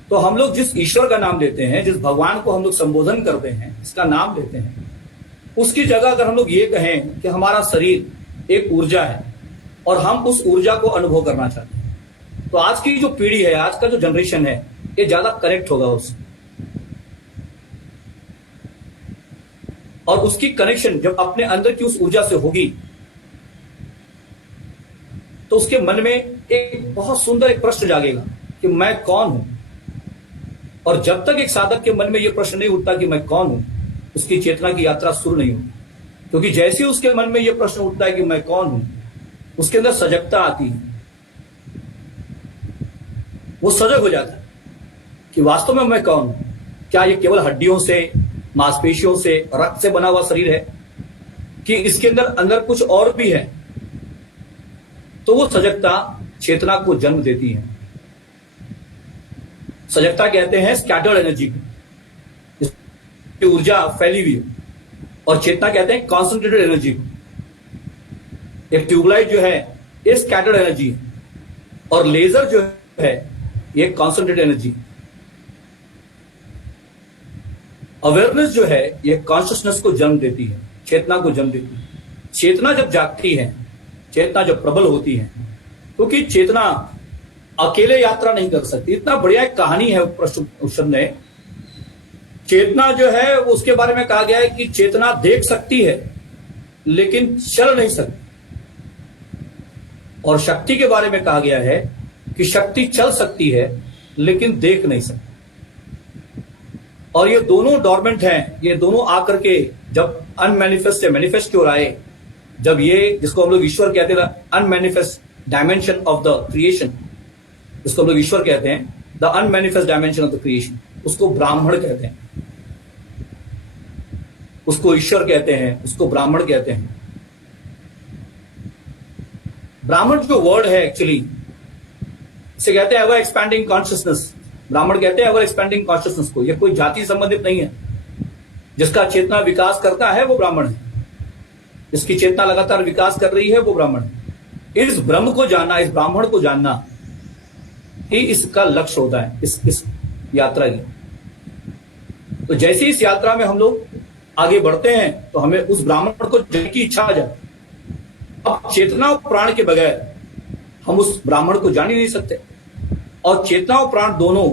तो हम लोग जिस ईश्वर का नाम लेते हैं, जिस भगवान को हम लोग संबोधन करते हैं, जिसका नाम लेते हैं, उसकी जगह अगर हम लोग ये कहें कि हमारा शरीर एक ऊर्जा है और हम उस ऊर्जा को अनुभव करना चाहते हैं, तो आज की जो पीढ़ी है, आज का जो जनरेशन है, ये ज्यादा कनेक्ट होगा उससे। और उसकी कनेक्शन जब अपने अंदर की उस ऊर्जा से होगी तो उसके मन में एक बहुत सुंदर एक प्रश्न जागेगा कि मैं कौन हूं। और जब तक एक साधक के मन में यह प्रश्न नहीं उठता कि मैं कौन हूं, उसकी चेतना की यात्रा शुरू नहीं होगी। क्योंकि जैसे ही उसके मन में यह प्रश्न उठता है कि मैं कौन हूं, उसके अंदर सजगता आती है, वो सजग हो जाता है कि वास्तव में मैं कौन हूं। क्या ये केवल हड्डियों से, मांसपेशियों से, रक्त से बना हुआ शरीर है कि इसके अंदर कुछ और भी है? तो वो सजगता चेतना को जन्म देती है। सजगता कहते हैं स्कैटर्ड एनर्जी को, ऊर्जा फैली हुई, और चेतना कहते हैं कॉन्सेंट्रेटेड एनर्जी को। एक ट्यूबलाइट जो है ये स्कैटर्ड एनर्जी है, और लेजर जो है ये कॉन्सेंट्रेटेड एनर्जी। अवेयरनेस जो है ये कॉन्शियसनेस को जन्म देती है, चेतना को जन्म देती है। चेतना जब जागती है, चेतना जब प्रबल होती है, क्योंकि चेतना अकेले यात्रा नहीं कर सकती। इतना बढ़िया एक कहानी है उपनिषद में, चेतना जो है उसके बारे में कहा गया है कि चेतना देख सकती है लेकिन चल नहीं सकती, और शक्ति के बारे में कहा गया है कि शक्ति चल सकती है लेकिन देख नहीं सकती। और ये दोनों डॉर्मेंट हैं, ये दोनों आकर के जब अनमैनिफेस्ट से मैनिफेस्ट की ओर आए, जब ये जिसको हम लोग ईश्वर कहते हैं, unmanifest dimension of the creation, जिसको हम लोग ईश्वर कहते हैं, the unmanifest dimension of the creation, उसको ब्राह्मण कहते हैं, उसको ईश्वर कहते हैं, उसको ब्राह्मण कहते हैं। ब्राह्मण जो वर्ड है एक्चुअली इसे कहते हैं एवर एक्सपैंडिंग कॉन्शियसनेस। ब्राह्मण कहते हैं एवर एक्सपैंडिंग कॉन्शियसनेस को। यह कोई जाति संबंधित नहीं है। जिसका चेतना विकास करता है वो ब्राह्मण है, जिसकी चेतना लगातार विकास कर रही है वो ब्राह्मण है। इस ब्रह्म को जानना, इस ब्राह्मण को जानना ही इसका लक्ष्य होता है, इस यात्रा की। तो जैसे इस यात्रा में हम लोग आगे बढ़ते हैं तो हमें उस ब्राह्मण को जानने की इच्छा आ जाती। अब चेतना और प्राण के बगैर हम उस ब्राह्मण को जान ही नहीं सकते। और चेतना और प्राण दोनों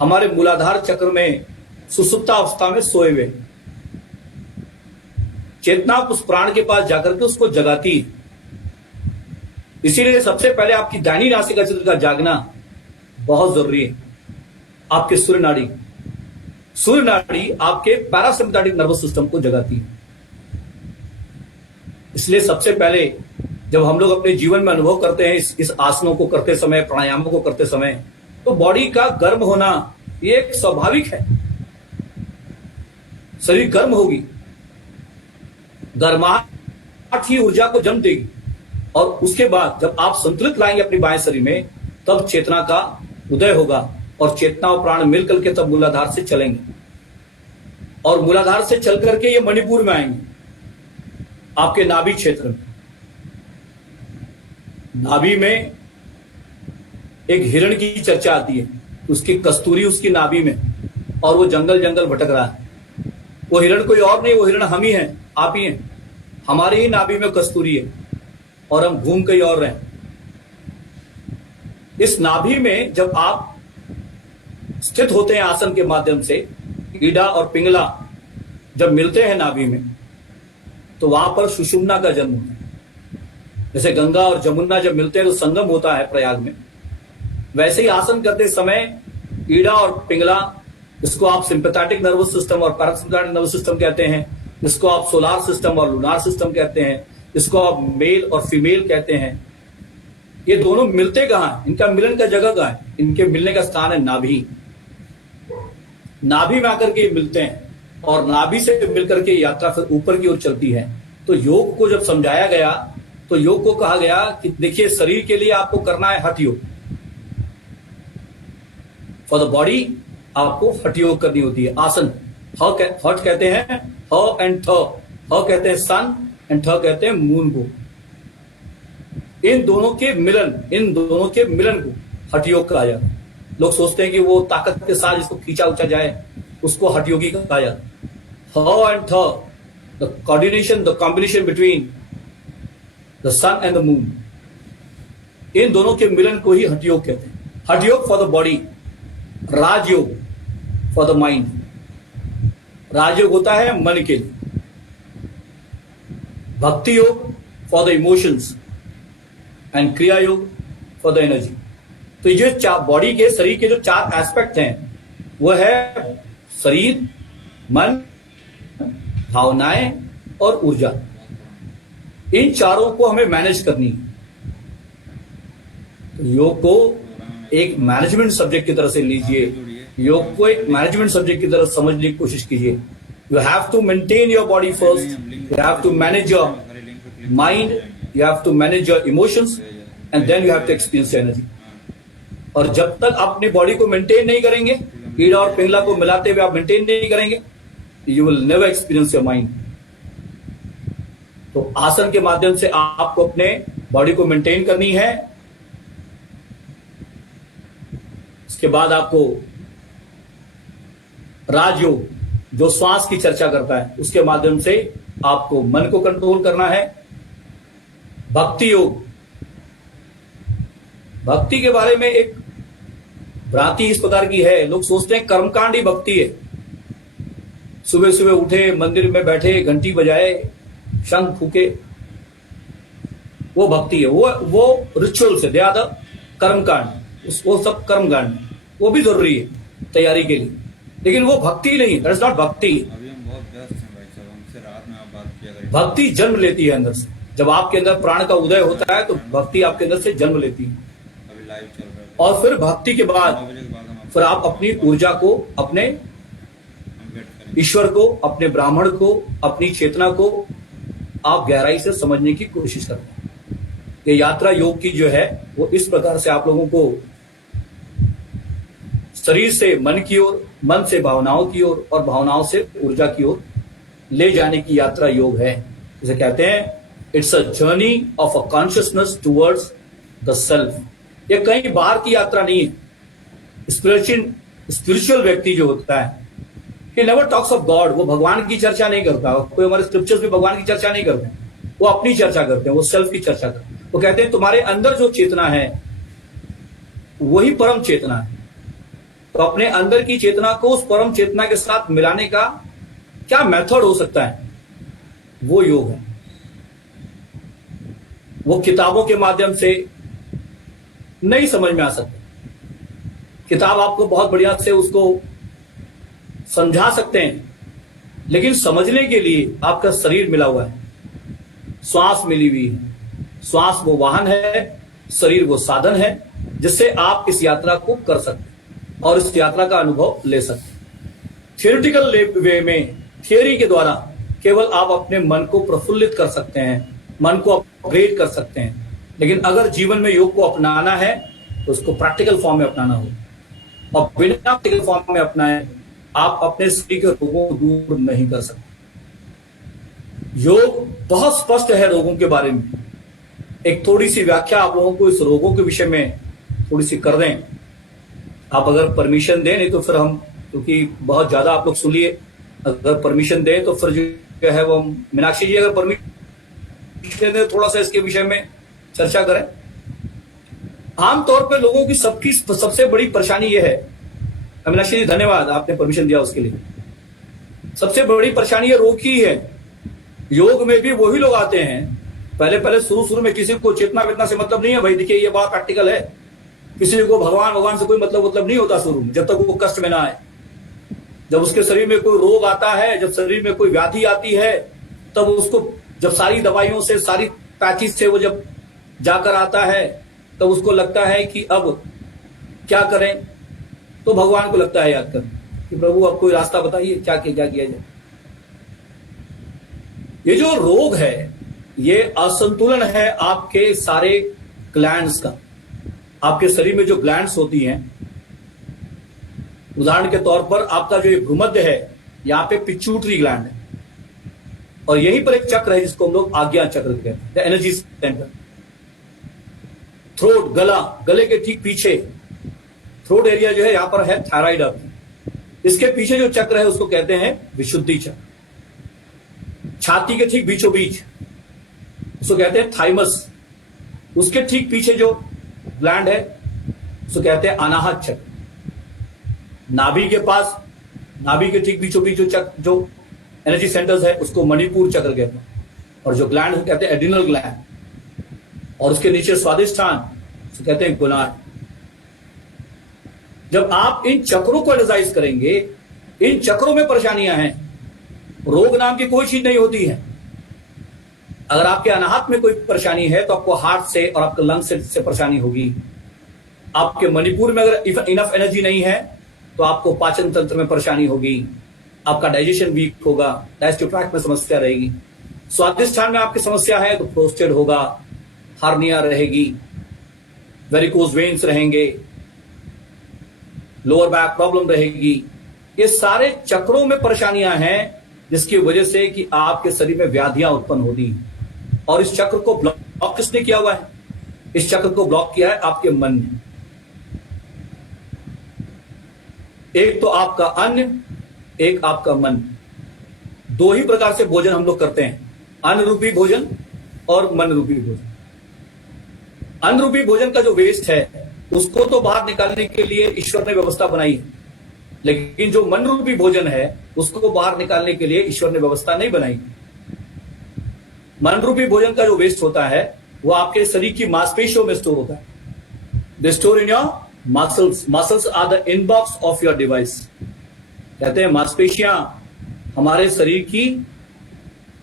हमारे मूलाधार चक्र में सुसुप्ता अवस्था में सोए हुए। चेतना उस प्राण के पास जाकर के उसको जगाती है। इसीलिए सबसे पहले आपकी दाहिनी नासिका चित्र का जागना बहुत जरूरी है। आपके सूर्य नाड़ी, सूर्य नाड़ी आपके पैरासिम्पैथेटिक नर्वस सिस्टम को जगाती है। इसलिए सबसे पहले जब हम लोग अपने जीवन में अनुभव करते हैं इस आसनों को करते समय, प्राणायामों को करते समय, तो बॉडी का गर्म होना ये एक स्वाभाविक है। शरीर गर्म होगी, गर्माहट ही ऊर्जा को जन्म देगी, और उसके बाद जब आप संतुलित लाएंगे अपने बाएं शरीर में, तब चेतना का उदय होगा, और चेतना और प्राण मिलकर के तब मूलाधार से चलेंगे, और मूलाधार से चल करके ये मणिपुर में आएंगे, आपके नाभि क्षेत्र में। नाभि में एक हिरण की चर्चा आती है, उसकी कस्तूरी उसकी नाभि में, और वो जंगल जंगल भटक रहा है। वो हिरण कोई और नहीं, वो हिरण हम ही हैं, आप ही हैं। हमारे ही नाभि में कस्तूरी है और हम घूम कहीं और रहे हैं। इस नाभि में जब आप स्थित होते हैं आसन के माध्यम से, ईडा और पिंगला जब मिलते हैं नाभि में, तो वहां पर सुषुम्ना का जन्म होता है। जैसे गंगा और जमुना जब मिलते हैं तो संगम होता है प्रयाग में, वैसे ही आसन करते समय ईडा और पिंगला, इसको आप सिंपैथेटिक नर्वस सिस्टम और पैरासिम्पैथेटिक नर्वस सिस्टम कहते हैं, इसको आप सोलार सिस्टम और लूनार सिस्टम कहते हैं, इसको आप मेल और फीमेल कहते हैं। ये दोनों मिलते कहां हैं? इनका मिलन का जगह कहां है? इनके मिलने का स्थान है नाभि। नाभि में आकर के मिलते हैं, और नाभि से मिलकर के यात्रा फिर ऊपर की ओर चलती है। तो योग को जब समझाया गया, तो योग को कहा गया कि देखिए, शरीर के लिए आपको करना है हठ योग। फॉर द बॉडी आपको हठ योग करनी होती है। आसन हठ कहते हैं ह एंड थ। ह कहते हैं सन एंड थ कहते हैं मून को। इन दोनों के मिलन को हठ योग कहा जाता है। लोग सोचते हैं कि वो ताकत के साथ जिसको खींचा उचा जाए उसको हठ योगी कहा जाता है। ह एंड थ, the coordination, the combination between the sun and the moon, इन दोनों के मिलन को ही हठ योग कहते हैं। Hatha yoga for the body, Rajyoga for the mind. Rajyoga होता है मन के लिए, भक्ति योग फॉर द इमोशंस, एंड क्रिया योग फॉर द एनर्जी। तो ये जो बॉडी के, शरीर के जो 4 एस्पेक्ट हैं, वो है शरीर, मन, भावनाएं और ऊर्जा। इन चारों को हमें मैनेज करनी है। तो योग को एक मैनेजमेंट सब्जेक्ट की तरह से लीजिए, योग को एक मैनेजमेंट सब्जेक्ट की तरह समझने की कोशिश कीजिए। You have to maintain your body first, you have to manage your mind, you have to manage your emotions, and then you have to experience energy. और जब तक आप अपनी बॉडी को मेंटेन नहीं करेंगे, ईड़ा और पिंगला को मिलाते हुए आप मेंटेन नहीं करेंगे, you will never experience your mind. तो आसन के माध्यम से आपको अपने बॉडी को मेंटेन करनी है। इसके बाद आपको राजयोग, जो श्वास की चर्चा करता है, उसके माध्यम से आपको मन को कंट्रोल करना है। भक्ति योग, भक्ति के बारे में एक भ्रांति इस प्रकार की है, लोग सोचते हैं कर्मकांड ही भक्ति है। सुबह सुबह उठे, मंदिर में बैठे, घंटी बजाए, शंख फूके, वो भक्ति है। वो रिचुअल से, दे आर द कर्मकांड, वो सब कर्मकांड, वो भी जरूरी है तैयारी के लिए, लेकिन वो भक्ति नहीं, दैट इज नॉट भक्ति। अभी हम बहुत व्यस्त हैं भाई साहब, हमसे रात में आप बात किया करें। भक्ति जन्म लेती है अंदर से। जब आपके अंदर प्राण का उदय होता है तो भक्ति आपके अंदर से जन्म लेती है। अभी लाइव चल रहा है, और फिर भक्ति के बाद 9 बजे के बाद हम फिर आप अपनी ऊर्जा को, अपने वेट करेंगे। ईश्वर को, अपने ब्राह्मण को, अपनी चेतना को आप गहराई से समझने की कोशिश करते हैं। ये यात्रा योग की जो है, वो इस प्रकार से आप लोगों को शरीर से मन की ओर, मन से भावनाओं की ओर, और भावनाओं से ऊर्जा की ओर ले जाने की यात्रा योग है। जिसे कहते हैं it's a journey of a consciousness towards the self. ये कहीं बाहर की यात्रा नहीं है। स्पिरिचुअल व्यक्ति जो होता है, he never talks of God, वो भगवान की चर्चा नहीं करता। कोई हमारे स्क्रिप्चर्स में भगवान की चर्चा नहीं करते, वो अपनी चर्चा करते हैं, वो सेल्फ की चर्चा करते हैं। वो कहते हैं तुम्हारे अंदर जो चेतना है वही परम चेतना है। तो अपने अंदर की चेतना को उस परम चेतना के साथ मिलाने का क्या मेथड हो सकता है, वो योग है। वो किताबों के माध्यम से नहीं समझ में आ सकता। किताब आपको बहुत बढ़िया से उसको समझा सकते हैं, लेकिन समझने के लिए आपका शरीर मिला हुआ है, श्वास मिली हुई है। श्वास वो वाहन है, शरीर वो साधन है जिससे आप इस यात्रा को कर सकते हैं और इस यात्रा का अनुभव ले सकते हैं। थियोरिटिकल वे में, थियोरी के द्वारा केवल आप अपने मन को प्रफुल्लित कर सकते हैं, मन को अपग्रेड कर सकते हैं, लेकिन अगर जीवन में योग को अपनाना है तो उसको प्रैक्टिकल फॉर्म में अपनाना होगा। और बिना प्रैक्टिकल फॉर्म में अपनाए आप अपने शरीर के रोगों को दूर नहीं कर सकते। योग बहुत स्पष्ट है रोगों के बारे में। एक थोड़ी सी व्याख्या आप लोगों को इस रोगों के विषय में थोड़ी सी कर दें, आप अगर परमिशन दें, नहीं तो फिर हम, क्योंकि बहुत ज्यादा आप लोग सुन लिए, अगर परमिशन दें तो फिर जो है वो मीनाक्षी जी अगर परमिशन दें थोड़ा सा इसके विषय में चर्चा करें। आमतौर पर लोगों की सबकी सबसे बड़ी परेशानी यह है, मीनाक्षी जी धन्यवाद आपने परमिशन दिया उसके लिए। सबसे बड़ी परेशानी ये रोग की है। योग में भी वही लोग आते हैं, पहले शुरू में किसी को चेतना वेतना से मतलब नहीं है, भाई देखिए ये बात प्रैक्टिकल है, किसी को भगवान से कोई मतलब नहीं होता शुरू में, जब तक वो कष्ट में ना आए। जब उसके शरीर में कोई रोग आता है, जब शरीर में कोई व्याधि आती है, तब उसको जब सारी दवाइयों से, सारी पैचिस से वो जब जाकर आता है, तब उसको लगता है कि अब क्या करें, तो भगवान को लगता है याद कर कि प्रभु अब कोई रास्ता बताइए, क्या किया जाए। ये जो रोग है, ये असंतुलन है आपके सारे ग्लैंड्स का। आपके शरीर में जो ग्लैंड्स होती हैं, उदाहरण के तौर पर आपका जो ये भ्रूमध्य है, यहां पे पिट्यूटरी ग्लैंड है और यहीं पर एक चक्र है जिसको हम लोग आज्ञा चक्र कहते हैं, द एनर्जी सेंटर। थ्रोट, गला, गले के ठीक पीछे थ्रोट एरिया जो है, यहां पर है थायराइड आपकी। इसके पीछे जो चक्र है उसको कहते हैं विशुद्धि चक्र। छाती के ठीक बीचों बीच उसको कहते हैं थाइमस। उसके ठीक पीछे जो ग्लैंड है उसको कहते हैं अनाहत चक्र। नाभि के पास, नाभि के ठीक बीचों बीच जो चक्र, जो एनर्जी सेंटर्स है, उसको मणिपुर चक्र कहते हैं। और जो ग्लैंड है कहते हैं एड्रिनल ग्लैंड। और उसके नीचे स्वादिष्ठान उसको कहते हैं गोनाड। जब आप इन चक्रों को एनर्जाइज करेंगे, इन चक्रों में परेशानियां हैं, रोग नाम की कोई चीज नहीं होती है। अगर आपके अनाहत में कोई परेशानी है तो आपको हार्ट से और आपके लंग से परेशानी होगी। आपके मणिपुर में अगर इनफ एनर्जी नहीं है तो आपको पाचन तंत्र में परेशानी होगी, आपका डाइजेशन वीक होगा, डाइजेस्टिव ट्रैक्ट में समस्या रहेगी। स्वादिष्ठान में आपकी समस्या है तो प्रोस्टेट होगा, हार्निया रहेगी, वेरिकोज वेन्स रहेंगे, लोअर बैक प्रॉब्लम रहेगी। ये सारे चक्रों में परेशानियां हैं जिसकी वजह से कि आपके शरीर में व्याधियां उत्पन्न होती हैं। और इस चक्र को ब्लॉक किसने किया हुआ है? इस चक्र को ब्लॉक किया है आपके मन ने। एक तो आपका अन्न, एक आपका मन। दो ही प्रकार से भोजन हम लोग करते हैं, अन्न रूपी भोजन और मन रूपी भोजन। अन्न रूपी भोजन का जो वेस्ट है उसको तो बाहर निकालने के लिए ईश्वर ने व्यवस्था बनाई है, लेकिन जो मन रूपी भोजन है उसको बाहर निकालने के लिए ईश्वर ने व्यवस्था नहीं बनाई। मन रूपी भोजन का जो वेस्ट होता है वो आपके शरीर की मांसपेशियों में स्टोर होता है। They store in your muscles. Muscles are the inbox of your device. कहते हैं मांसपेशियां हमारे शरीर की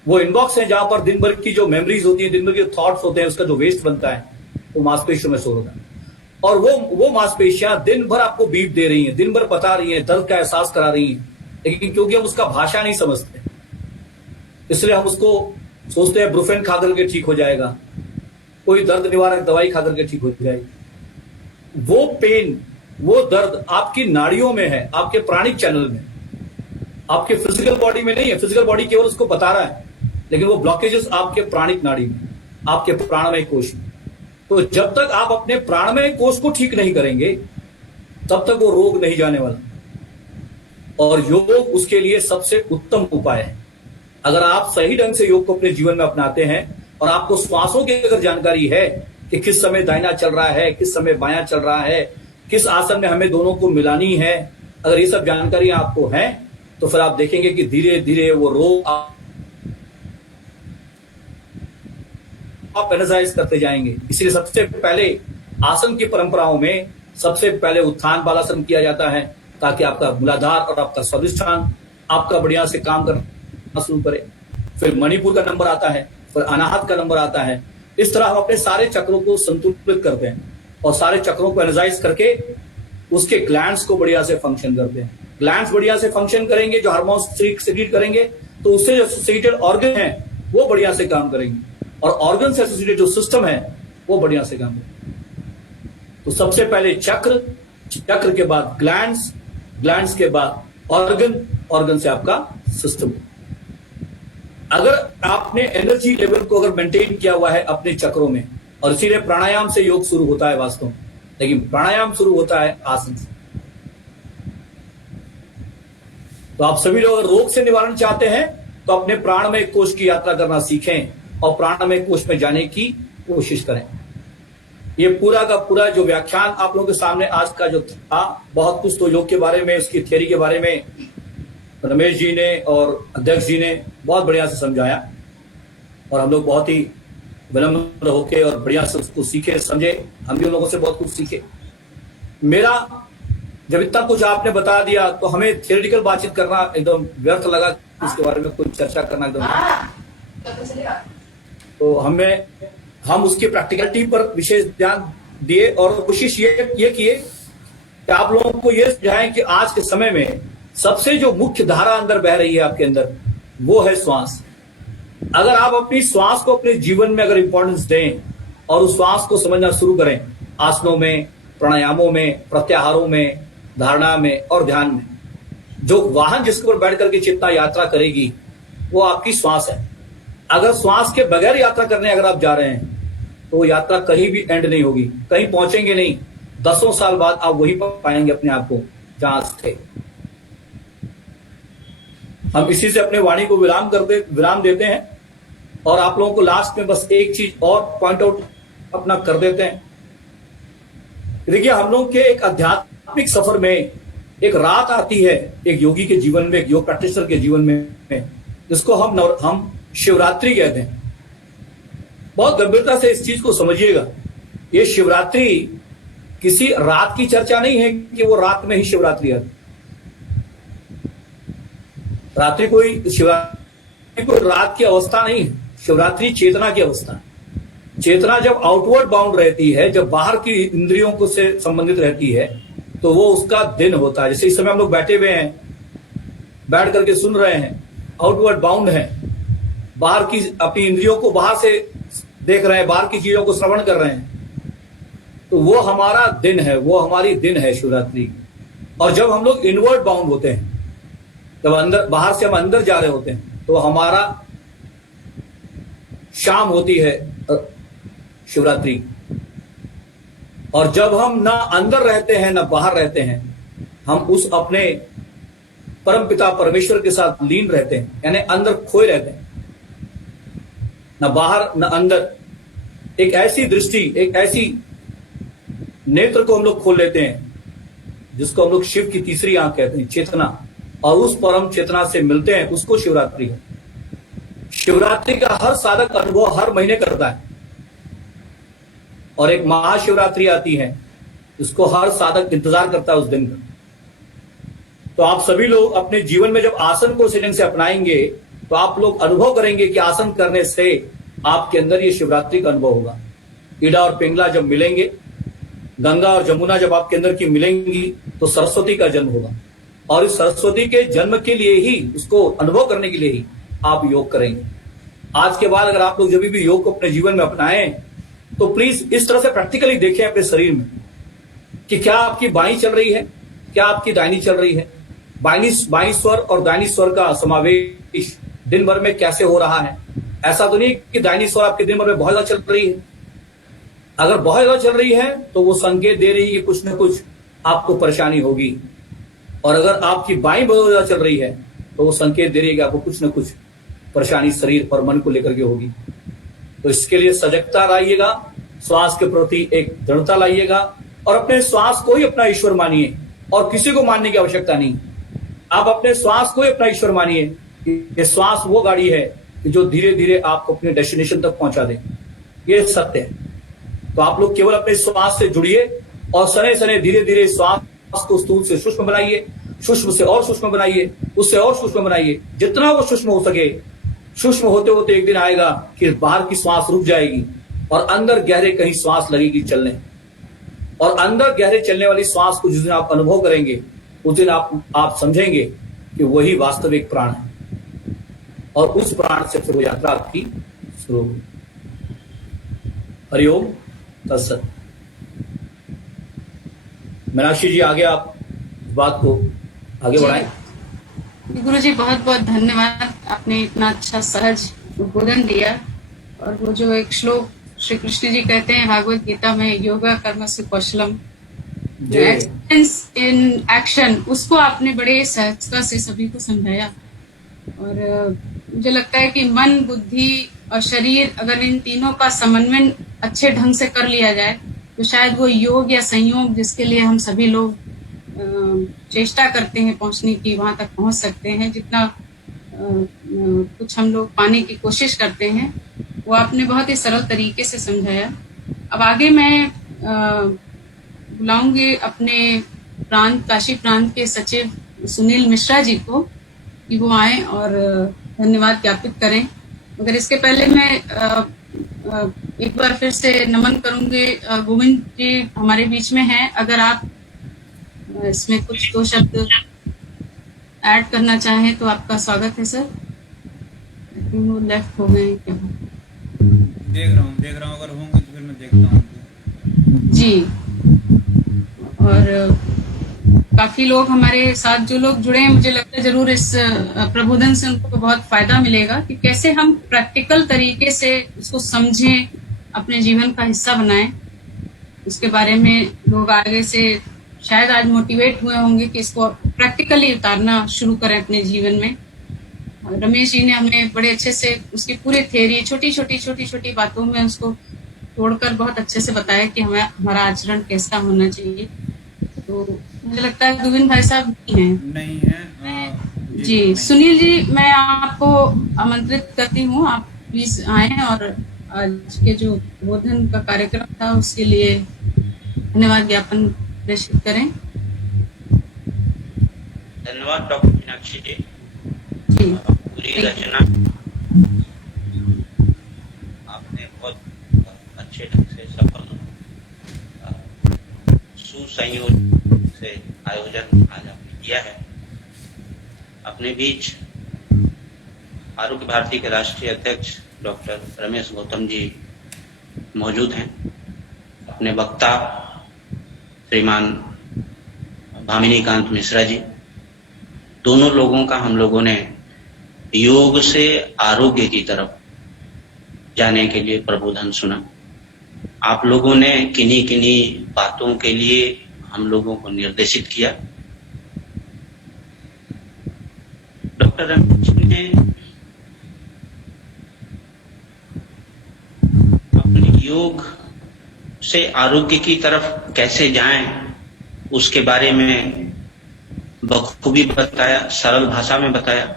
वो इनबॉक्स है जहां पर दिन भर की जो मेमोरीज होती है, दिन भर के थॉट्स होते हैं, उसका जो वेस्ट बनता है वो मांसपेशियों में स्टोर होता है। और वो मांसपेशियां दिन भर आपको बीट दे रही हैं, दिन भर बता रही हैं, दर्द का एहसास करा रही हैं, लेकिन क्योंकि हम उसका भाषा नहीं समझते इसलिए हम उसको सोचते हैं ब्रुफेन खा करके ठीक हो जाएगा, कोई दर्द निवारक दवाई खा करके ठीक हो जाएगी। वो पेन, वो दर्द आपकी नाड़ियों में है, आपके प्राणिक चैनल में, आपके फिजिकल बॉडी में नहीं है। फिजिकल बॉडी केवल उसको बता रहा है, लेकिन वो ब्लॉकेजेस आपके प्राणिक नाड़ी में, आपके प्राणमय कोश में। तो जब तक आप अपने प्राणमय कोश को ठीक नहीं करेंगे तब तक वो रोग नहीं जाने वाला। और योग उसके लिए सबसे उत्तम उपाय है। अगर आप सही ढंग से योग को अपने जीवन में अपनाते हैं और आपको श्वासों की अगर जानकारी है कि किस समय दाहिना चल रहा है, किस समय बायां चल रहा है, किस आसन में हमें दोनों को मिलानी है, अगर ये सब जानकारी आपको है तो फिर आप देखेंगे कि धीरे धीरे वो रोग आप एनर्जाइज करते जाएंगे। इसलिए सबसे पहले आसन की परंपराओं में सबसे पहले उत्थान बालासन किया जाता है, ताकि आपका मूलाधार और आपका स्वादिष्ठान आपका बढ़िया से काम करना शुरू करे। फिर मणिपुर का नंबर आता है, फिर अनाहत का नंबर आता है। इस तरह हम अपने सारे चक्रों को संतुलित करते हैं और सारे चक्रों को एनर्जाइज करके उसके ग्लैंड्स को बढ़िया से फंक्शन करते हैं। ग्लैंड्स बढ़िया से फंक्शन करेंगे, जो हार्मोन्स सीक्रेट करेंगे, तो उससे जो एसोसिएटेड ऑर्गन है वो बढ़िया से काम करेंगे और ऑर्गन से एसोसिएटेड जो सिस्टम है वो बढ़िया से काम करेंगे। तो सबसे पहले चक्र, चक्र के बाद ग्लैंड्स, ग्लैंड्स के बाद ऑर्गन, ऑर्गन से आपका सिस्टम। अगर आपने एनर्जी लेवल को अगर मेंटेन किया हुआ है अपने चक्रों में, और इसीलिए प्राणायाम से योग शुरू होता है वास्तव में, लेकिन प्राणायाम शुरू होता है आसन से। तो आप सभी लोग अगर रोग से निवारण चाहते हैं तो अपने प्राणमय कोश की यात्रा करना सीखें और प्राणमय कोश में जाने की कोशिश करें। ये पूरा का पूरा जो व्याख्यान आप लोगों के सामने आज का जो था, बहुत कुछ तो योग के बारे में, उसकी थ्योरी के बारे में रमेश जी ने और अध्यक्ष जी ने बहुत बढ़िया से समझाया और हम लोग बहुत ही विनम्र होके और बढ़िया से उसको सीखे, समझे। हम भी उन लोगों से बहुत कुछ सीखे। मेरा जब इतना कुछ आपने बता दिया तो हमें थियोरेटिकल बातचीत करना एकदम व्यर्थ लगा, इसके बारे में कुछ चर्चा करना एकदम, तो हम उसकी प्रैक्टिकलिटी पर विशेष ध्यान दिए और कोशिश ये किए कि आप लोगों को ये समझाएं कि आज के समय में सबसे जो मुख्य धारा अंदर बह रही है आपके अंदर, वो है श्वास। अगर आप अपनी श्वास को अपने जीवन में अगर इंपॉर्टेंस दें और उस श्वास को समझना शुरू करें, आसनों में, प्राणायामों में, प्रत्याहारों में, धारणा में और ध्यान में, जो वाहन जिसके ऊपर बैठ करके चेतना यात्रा करेगी वो आपकी श्वास है। अगर श्वास के बगैर यात्रा करने अगर आप जा रहे हैं तो वो यात्रा कहीं भी एंड नहीं होगी, कहीं पहुंचेंगे नहीं। 10 साल बाद आप वहीं पर पाएंगे अपने आप को जहां थे। हम इसी से अपने वाणी को विराम देते हैं और आप लोगों को लास्ट में बस एक चीज और पॉइंट आउट अपना कर देते हैं। देखिए, हम लोग के एक आध्यात्मिक सफर में एक रात आती है एक योगी के जीवन में, एक योग प्रैक्टिशनर के जीवन में, जिसको हम शिवरात्रि कहते हैं। बहुत गंभीरता से इस चीज को समझिएगा। ये शिवरात्रि किसी रात की चर्चा नहीं है कि वो रात में ही शिवरात्रि आती। शिवरात्रि कोई रात की अवस्था नहीं है। शिवरात्रि चेतना की अवस्था है। चेतना जब आउटवर्ड बाउंड रहती है, जब बाहर की इंद्रियों को से संबंधित रहती है, तो वो उसका दिन होता है। जैसे इस समय हम लोग बैठे हुए हैं, बैठ करके सुन रहे हैं, आउटवर्ड बाउंड है, बाहर की अपनी इंद्रियों को बाहर से देख रहे हैं, बाहर की चीजों को श्रवण कर रहे हैं, तो वो हमारा दिन है, वो हमारी दिन है शिवरात्रि। और जब हम लोग इनवर्ड बाउंड होते हैं, जब अंदर, बाहर से हम अंदर जा रहे होते हैं, तो हमारा शाम होती है शिवरात्रि। और जब हम ना अंदर रहते हैं ना बाहर रहते हैं, हम उस अपने परमपिता परमेश्वर के साथ लीन रहते हैं, यानी अंदर खोए रहते हैं, ना बाहर ना अंदर। एक ऐसी दृष्टि, एक ऐसी नेत्र को हम लोग खोल लेते हैं जिसको हम लोग शिव की तीसरी आंख कहते हैं, चेतना, और उस परम चेतना से मिलते हैं, उसको शिवरात्रि है। शिवरात्रि का हर साधक अनुभव हर महीने करता है और एक महाशिवरात्रि आती है, इसको हर साधक इंतजार करता है उस दिन का। तो आप सभी लोग अपने जीवन में जब आसन को सेटिंग से अपनाएंगे तो आप लोग अनुभव करेंगे कि आसन करने से आपके अंदर ये शिवरात्रि का अनुभव होगा। ईडा और पिंगला जब मिलेंगे, गंगा और जमुना जब आपके अंदर की मिलेंगी, तो सरस्वती का जन्म होगा। और इस सरस्वती के जन्म के लिए ही, उसको अनुभव करने के लिए ही आप योग करेंगे। आज के बाद अगर आप लोग जब भी योग को अपने जीवन में अपनाएं तो प्लीज इस तरह से प्रैक्टिकली देखें अपने शरीर में कि क्या आपकी बाईं चल रही है, क्या आपकी दाहिनी चल रही है। बाईं स्वर और दाहिनी स्वर का समावेश दिन भर में कैसे हो रहा है। ऐसा तो नहीं कि दाहिनी स्वर आपके दिन भर में बहुत ज्यादा चल रही है। अगर बहुत ज्यादा चल रही है तो वो संकेत दे रही है कि कुछ ना कुछ आपको परेशानी होगी, और अगर आपकी बाईं बहुत ज्यादा चल रही है तो वो संकेत दे रही है कि आपको कुछ ना कुछ परेशानी शरीर और मन को लेकर के होगी। तो इसके लिए सजगता लाइएगा, श्वास के प्रति एक दृढ़ता लाइएगा और अपने श्वास को ही अपना ईश्वर मानिए और किसी को मानने की आवश्यकता नहीं। आप अपने श्वास को ही अपना ईश्वर मानिए। ये श्वास वो गाड़ी है कि जो धीरे धीरे आपको अपने डेस्टिनेशन तक पहुंचा दे, ये सत्य है। तो आप लोग केवल अपने श्वास से जुड़िए और सने सने धीरे धीरे श्वास को स्थूल से सूक्ष्म बनाइए, सूक्ष्म से और सूक्ष्म बनाइए, उससे और सूक्ष्म बनाइए, जितना वो सूक्ष्म हो सके। सूक्ष्म होते होते एक दिन आएगा कि बाहर की श्वास रुक जाएगी और अंदर गहरे कहीं श्वास लगेगी चलने, और अंदर गहरे चलने वाली श्वास को जिस दिन आप अनुभव करेंगे उस दिन आप समझेंगे कि वही वास्तविक प्राण है, और उस प्राण से फिर वो यात्रा आपकी शुरू होगी। हरिओम तत्सत। मीनाक्षी जी, आगे आप इस बात को आगे बढ़ाएं। गुरु जी बहुत बहुत धन्यवाद, आपने इतना अच्छा सहज उद्बोधन दिया। और वो जो एक श्लोक श्री कृष्ण जी कहते हैं भागवत गीता में, योगा कर्म से कौशलम, एक्सलेंस इन एक्शन, उसको आपने बड़े सहजता से सभी को समझाया। और मुझे लगता है कि मन, बुद्धि और शरीर, अगर इन तीनों का समन्वय अच्छे ढंग से कर लिया जाए तो शायद वो योग या संयोग जिसके लिए हम सभी लोग चेष्टा करते हैं पहुंचने की, वहां तक पहुंच सकते हैं। जितना कुछ हम लोग पाने की कोशिश करते हैं वो आपने बहुत ही सरल तरीके से समझाया। अब आगे मैं बुलाऊंगी अपने प्रांत, काशी प्रांत के सचिव सुनील मिश्रा जी को कि वो आए और धन्यवाद ज्ञापित करें। मगर इसके पहले मैं एक बार फिर से नमन करूंगी। गोविंद जी हमारे बीच में हैं, अगर आप इसमें कुछ दो शब्द ऐड करना चाहें तो आपका स्वागत है सर। वो लेफ्ट हो गए क्या? देख रहा हूँ अगर होंगे तो फिर मैं देखता हूँ जी। और काफी लोग हमारे साथ जो लोग जुड़े हैं, मुझे लगता है जरूर इस प्रबोधन से उनको बहुत फायदा मिलेगा कि कैसे हम प्रैक्टिकल तरीके से इसको समझें, अपने जीवन का हिस्सा बनाएं। इसके बारे में लोग आगे से शायद आज मोटिवेट हुए होंगे कि इसको प्रैक्टिकली उतारना शुरू करें अपने जीवन में। रमेश जी ने हमें बड़े अच्छे से उसकी पूरी थ्योरी छोटी छोटी बातों में उसको तोड़कर बहुत अच्छे से बताया कि हमें हमारा आचरण कैसा होना चाहिए। तो मुझे लगता है गोविंद भाई साहब नहीं है जी। सुनील जी, मैं आपको आमंत्रित करती हूँ, आप प्लीज आए और आज के जो बोधन का कार्यक्रम था उसके लिए धन्यवाद ज्ञापन प्रेषित करें। धन्यवाद डॉक्टर मीनाक्षी जी। पूरी रचना आपने बहुत अच्छे ढंग से सफल सुसंयोजन से आयोजन आज आपने किया है। अपने बीच आरोग्य भारती के राष्ट्रीय अध्यक्ष डॉक्टर रमेश गौतम जी मौजूद हैं। अपने वक्ता श्रीमान भामिनीकांत मिश्रा जी, दोनों लोगों का हम लोगों ने योग से आरोग्य की तरफ जाने के लिए प्रबोधन सुना। आप लोगों ने किन्हीं किन्हीं बातों के लिए हम लोगों को निर्देशित किया। डॉक्टर रमेश ने अपने योग से आरोग्य की तरफ कैसे जाएं उसके बारे में बखूबी बताया, सरल भाषा में बताया।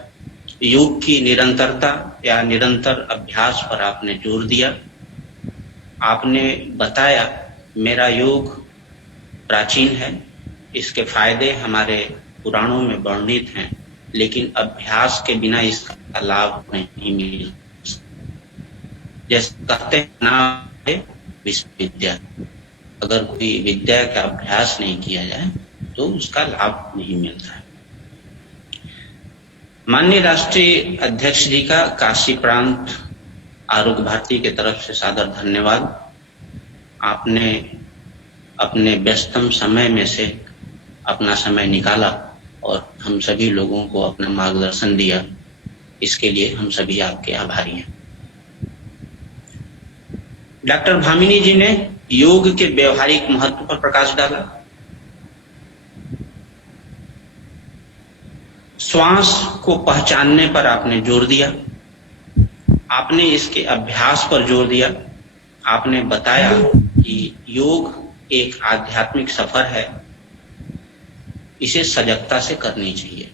योग की निरंतरता या निरंतर अभ्यास पर आपने जोर दिया। आपने बताया मेरा योग प्राचीन है, इसके फायदे हमारे पुराणों में वर्णित हैं, लेकिन अभ्यास के बिना इसका लाभ नहीं मिल। जैसे कहते हैं ना विद्या, अगर कोई विद्या का अभ्यास नहीं किया जाए तो उसका लाभ नहीं मिलता है। माननीय राष्ट्रीय अध्यक्ष जी का काशी प्रांत आरोग्य भारती के तरफ से सादर धन्यवाद। आपने अपने व्यस्तम समय में से अपना समय निकाला और हम सभी लोगों को अपना मार्गदर्शन दिया, इसके लिए हम सभी आपके आभारी हैं। डॉक्टर भामिनी जी ने योग के व्यवहारिक महत्व पर प्रकाश डाला। श्वास को पहचानने पर आपने जोर दिया। आपने इसके अभ्यास पर जोर दिया। आपने बताया कि योग एक आध्यात्मिक सफर है, इसे सजगता से करनी चाहिए।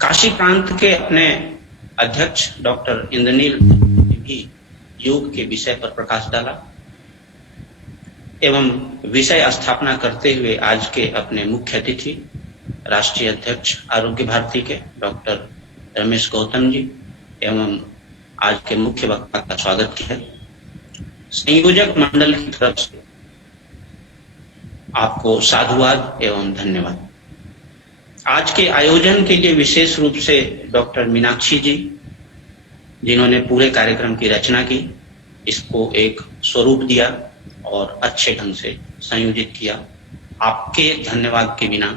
काशी प्रांत के अपने अध्यक्ष डॉक्टर इंद्रनील ने भी योग के विषय पर प्रकाश डाला। एवं विषय स्थापना करते हुए आज के अपने मुख्य अतिथि राष्ट्रीय अध्यक्ष आरोग्य भारती के डॉक्टर रमेश गौतम जी एवं आज के मुख्य वक्ता का स्वागत किया। संयोजक मंडल की तरफ से आपको साधुवाद एवं धन्यवाद। आज के आयोजन के लिए विशेष रूप से डॉक्टर मीनाक्षी जी जिन्होंने पूरे कार्यक्रम की रचना की, इसको एक स्वरूप दिया और अच्छे ढंग से संयोजित किया। आपके धन्यवाद के बिना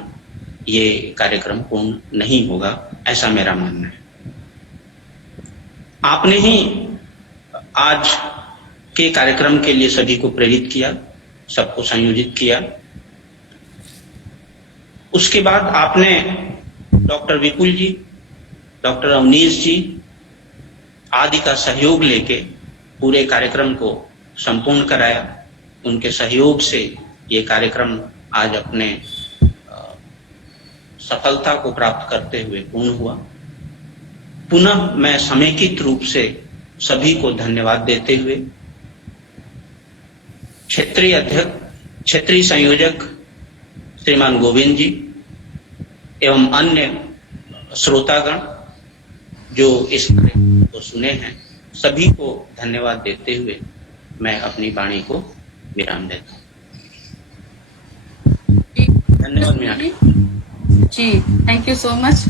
ये कार्यक्रम पूर्ण नहीं होगा, ऐसा मेरा मानना है। आपने ही आज के कार्यक्रम के लिए सभी को प्रेरित किया, सबको संयोजित किया। उसके बाद आपने डॉक्टर विपुल जी, डॉक्टर अवनीश जी आदि का सहयोग लेके पूरे कार्यक्रम को संपूर्ण कराया। उनके सहयोग से ये कार्यक्रम आज अपने सफलता को प्राप्त करते हुए पूर्ण हुआ। पुनः मैं समेकित रूप से सभी को धन्यवाद देते हुए क्षेत्रीय अध्यक्ष, क्षेत्रीय संयोजक श्रीमान गोविंद जी एवं अन्य श्रोतागण जो इस कार्यक्रम को सुने हैं, सभी को धन्यवाद देते हुए मैं अपनी वाणी को विराम देता हूँ। धन्यवाद मीनाक्षी जी, थैंक यू सो मच।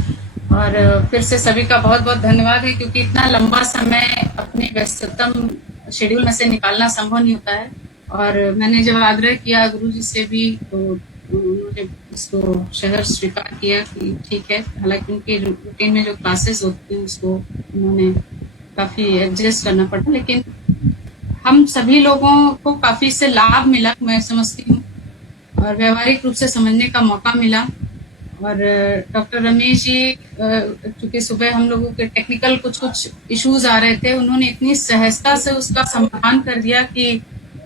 और फिर से सभी का बहुत बहुत धन्यवाद है, क्योंकि इतना लंबा समय अपने व्यस्ततम शेड्यूल में से निकालना संभव नहीं होता है। और मैंने जब आग्रह किया गुरुजी से भी, तो उन्होंने इसको शहर स्वीकार किया कि ठीक है। हालांकि उनके रूटीन में जो क्लासेस होती हैं उसको उन्होंने काफी एडजस्ट करना पड़ा, लेकिन हम सभी लोगों को काफी इससे लाभ मिला, मैं समझती हूँ, और व्यवहारिक रूप से समझने का मौका मिला। और डॉक्टर रमेश जी, चूंकि सुबह हम लोगों के टेक्निकल कुछ इश्यूज आ रहे थे, उन्होंने इतनी सहजता से उसका समाधान कर दिया कि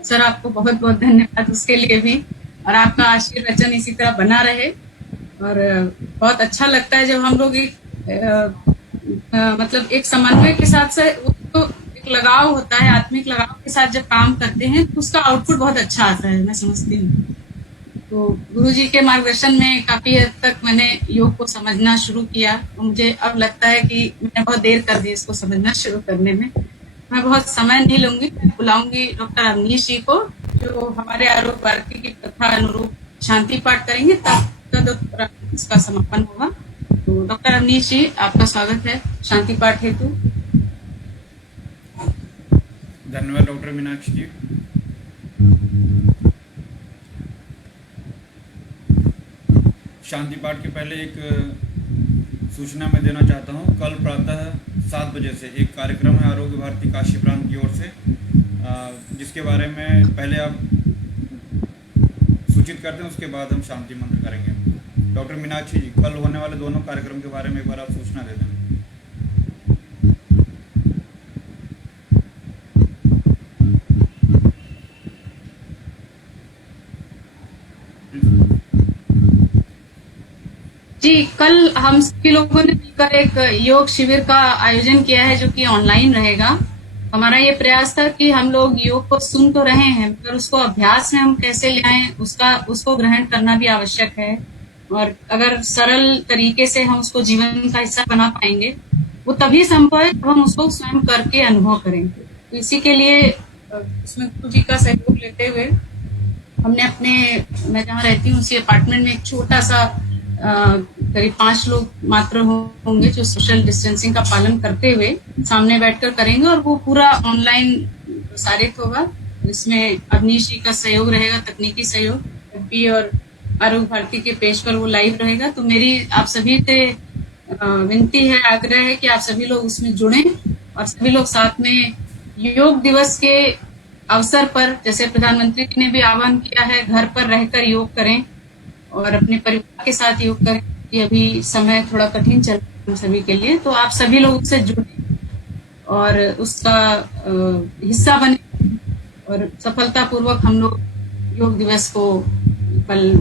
सर आपको बहुत बहुत धन्यवाद उसके लिए भी। और आपका आशीर्वचन इसी तरह बना रहे। और बहुत अच्छा लगता है जब हम लोग मतलब एक समन्वय के साथ से, तो एक लगाव होता है, आत्मिक लगाव के साथ जब काम करते हैं तो उसका आउटपुट बहुत अच्छा आता है, मैं समझती हूँ। तो गुरुजी के मार्गदर्शन में काफी हद तक मैंने योग को समझना शुरू किया। मुझे अब लगता है कि मैंने बहुत देर कर दी इसको समझना शुरू करने में। मैं बहुत समय नहीं लूंगी, मैं बुलाऊंगी डॉक्टर अवनीश जी को, जो हमारे आरोग्य भारती की प्रथा अनुरूप शांति पाठ करेंगे, तब इसका समापन होगा। तो डॉक्टर अवनीश जी, आपका स्वागत है शांति पाठ हेतु। धन्यवाद डॉक्टर मीनाक्षी जी। शांति पाठ के पहले एक सूचना मैं देना चाहता हूँ। कल प्रातः 7 बजे से एक कार्यक्रम है आरोग्य भारती काशी प्रांत की ओर से, जिसके बारे में पहले आप सूचित करते हैं, उसके बाद हम शांति मंत्र करेंगे। डॉक्टर मीनाक्षी जी, कल होने वाले दोनों कार्यक्रम के बारे में एक बार आप सूचना दे दें। जी, कल हम सभी लोगों ने मिलकर एक योग शिविर का आयोजन किया है, जो कि ऑनलाइन रहेगा। हमारा ये प्रयास था कि हम लोग योग को सुन तो रहे हैं, मगर उसको अभ्यास में हम कैसे ले आए, उसको ग्रहण करना भी आवश्यक है। और अगर सरल तरीके से हम उसको जीवन का हिस्सा बना पाएंगे, वो तभी संभव है जब हम उसको स्वयं करके अनुभव करेंगे। तो इसी के लिए इसमें गुरु जी का सहयोग लेते हुए हमने मैं जहाँ रहती हूँ उसी अपार्टमेंट में एक छोटा सा करीब 5 लोग मात्र होंगे जो सोशल डिस्टेंसिंग का पालन करते हुए सामने बैठकर करेंगे, और वो पूरा ऑनलाइन प्रसारित होगा। इसमें अवनीश जी का सहयोग रहेगा, तकनीकी सहयोग भी, और आरोग्य भारती के पेज पर वो लाइव रहेगा। तो मेरी आप सभी से विनती है, आग्रह है कि आप सभी लोग उसमें जुड़ें, और सभी लोग साथ में योग दिवस के अवसर पर, जैसे प्रधानमंत्री जी ने भी आह्वान किया है, घर पर रहकर योग करें और अपने परिवार के साथ योग करें। कि अभी समय थोड़ा कठिन चल रहा है हम सभी के लिए, तो आप सभी लोग उससे जुड़े और उसका हिस्सा बने, और सफलतापूर्वक हम लोग योग दिवस को कल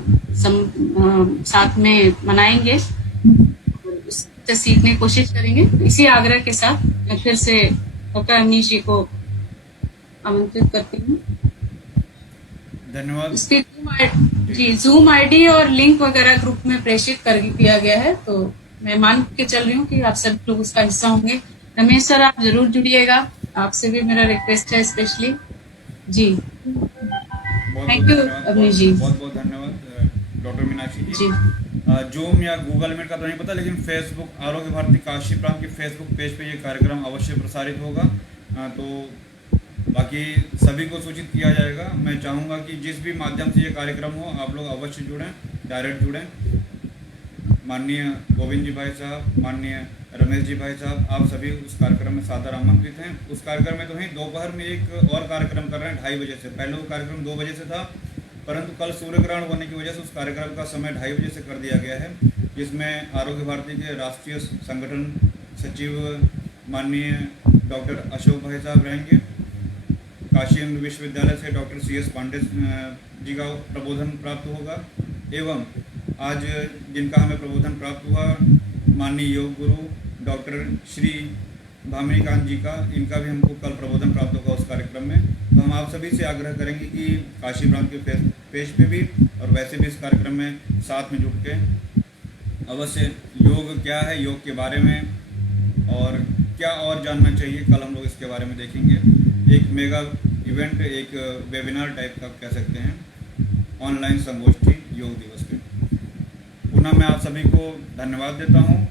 साथ में मनाएंगे और उससे सीखने की कोशिश करेंगे। इसी आग्रह के साथ मैं फिर से डॉक्टर अवनीश जी को आमंत्रित करती हूँ। धन्यवाद। उसकी जूम आईडी और लिंक वगैरह ग्रुप में प्रेषित कर दिया गया है, तो मैं मान के चल रही हूँ कि आप सब लोग उसका हिस्सा होंगे। रमेश सर, आप जरूर जुड़िएगा, आपसे भी मेरा रिक्वेस्ट है स्पेशली जी। Thank you Avnish ji. बहुत बहुत धन्यवाद डॉक्टर मीनाक्षी जी। जूम या गूगल मीट का तो नहीं पता, लेकिन फेसबुक आरोग्य भारती काशी प्रांत की फेसबुक पेज पे ये कार्यक्रम अवश्य प्रसारित होगा। तो बाकी सभी को सूचित किया जाएगा। मैं चाहूँगा कि जिस भी माध्यम से ये कार्यक्रम हो, आप लोग अवश्य जुड़ें, डायरेक्ट जुड़ें। माननीय गोविंद जी भाई साहब, माननीय रमेश जी भाई साहब, आप सभी उस कार्यक्रम में सादर आमंत्रित हैं। उस कार्यक्रम में तो ही दोपहर में एक और कार्यक्रम कर रहे हैं 2:30 बजे से। पहले वो कार्यक्रम 2 बजे से था, परंतु कल सूर्य ग्रहण होने की वजह से उस कार्यक्रम का समय 2:30 बजे से कर दिया गया है, जिसमें आरोग्य भारती के राष्ट्रीय संगठन सचिव माननीय डॉक्टर अशोक भाई साहब रहेंगे। काशी हिंदू विश्वविद्यालय से डॉक्टर CS पांडे जी का प्रबोधन प्राप्त होगा, एवं आज जिनका हमें प्रबोधन प्राप्त हुआ माननीय योग गुरु डॉक्टर श्री भामिनीकांत जी का, इनका भी हमको कल प्रबोधन प्राप्त होगा उस कार्यक्रम में। तो हम आप सभी से आग्रह करेंगे कि काशी प्रांत के पेज पे भी और वैसे भी इस कार्यक्रम में साथ में जुट के अवश्य योग क्या है, योग के बारे में और क्या और जानना चाहिए, कल हम लोग इसके बारे में देखेंगे। एक मेगा इवेंट, एक वेबिनार टाइप का कह सकते हैं, ऑनलाइन संगोष्ठी योग दिवस पे। पुनः मैं आप सभी को धन्यवाद देता हूँ,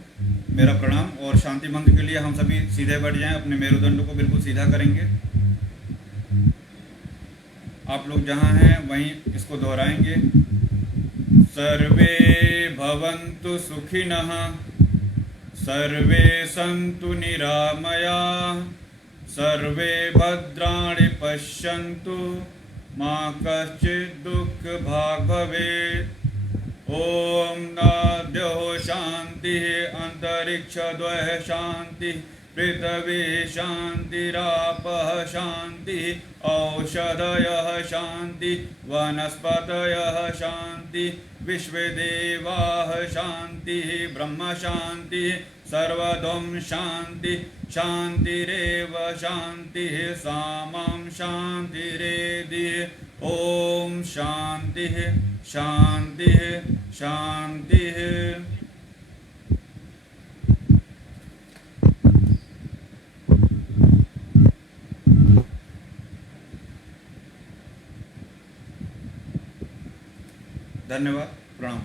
मेरा प्रणाम। और शांति मंत्र के लिए हम सभी सीधे बैठ जाएं, अपने मेरुदंड को बिल्कुल सीधा करेंगे। आप लोग जहाँ हैं वहीं इसको दोहराएंगे। सर्वे भवन्तु सुखिनः, सर्वे सन्तु निरामया, सर्वे भद्राणि पश्यन्तु, मा कश्चित् दुःखभाग् भवेत्। ओम नाद्यो शांति, अंतरिक्षद्वय शांति, पृथ्वी शांतिरापः शांति, औषधयः शांति, वनस्पतयः शांति, विश्वदेवाः शांति, ब्रह्म शांति, सर्वदोम शांति, शांतिरेव शांति, सामं शांतिरेधि। ओम शांति शांति शांति। धन्यवाद, प्रणाम।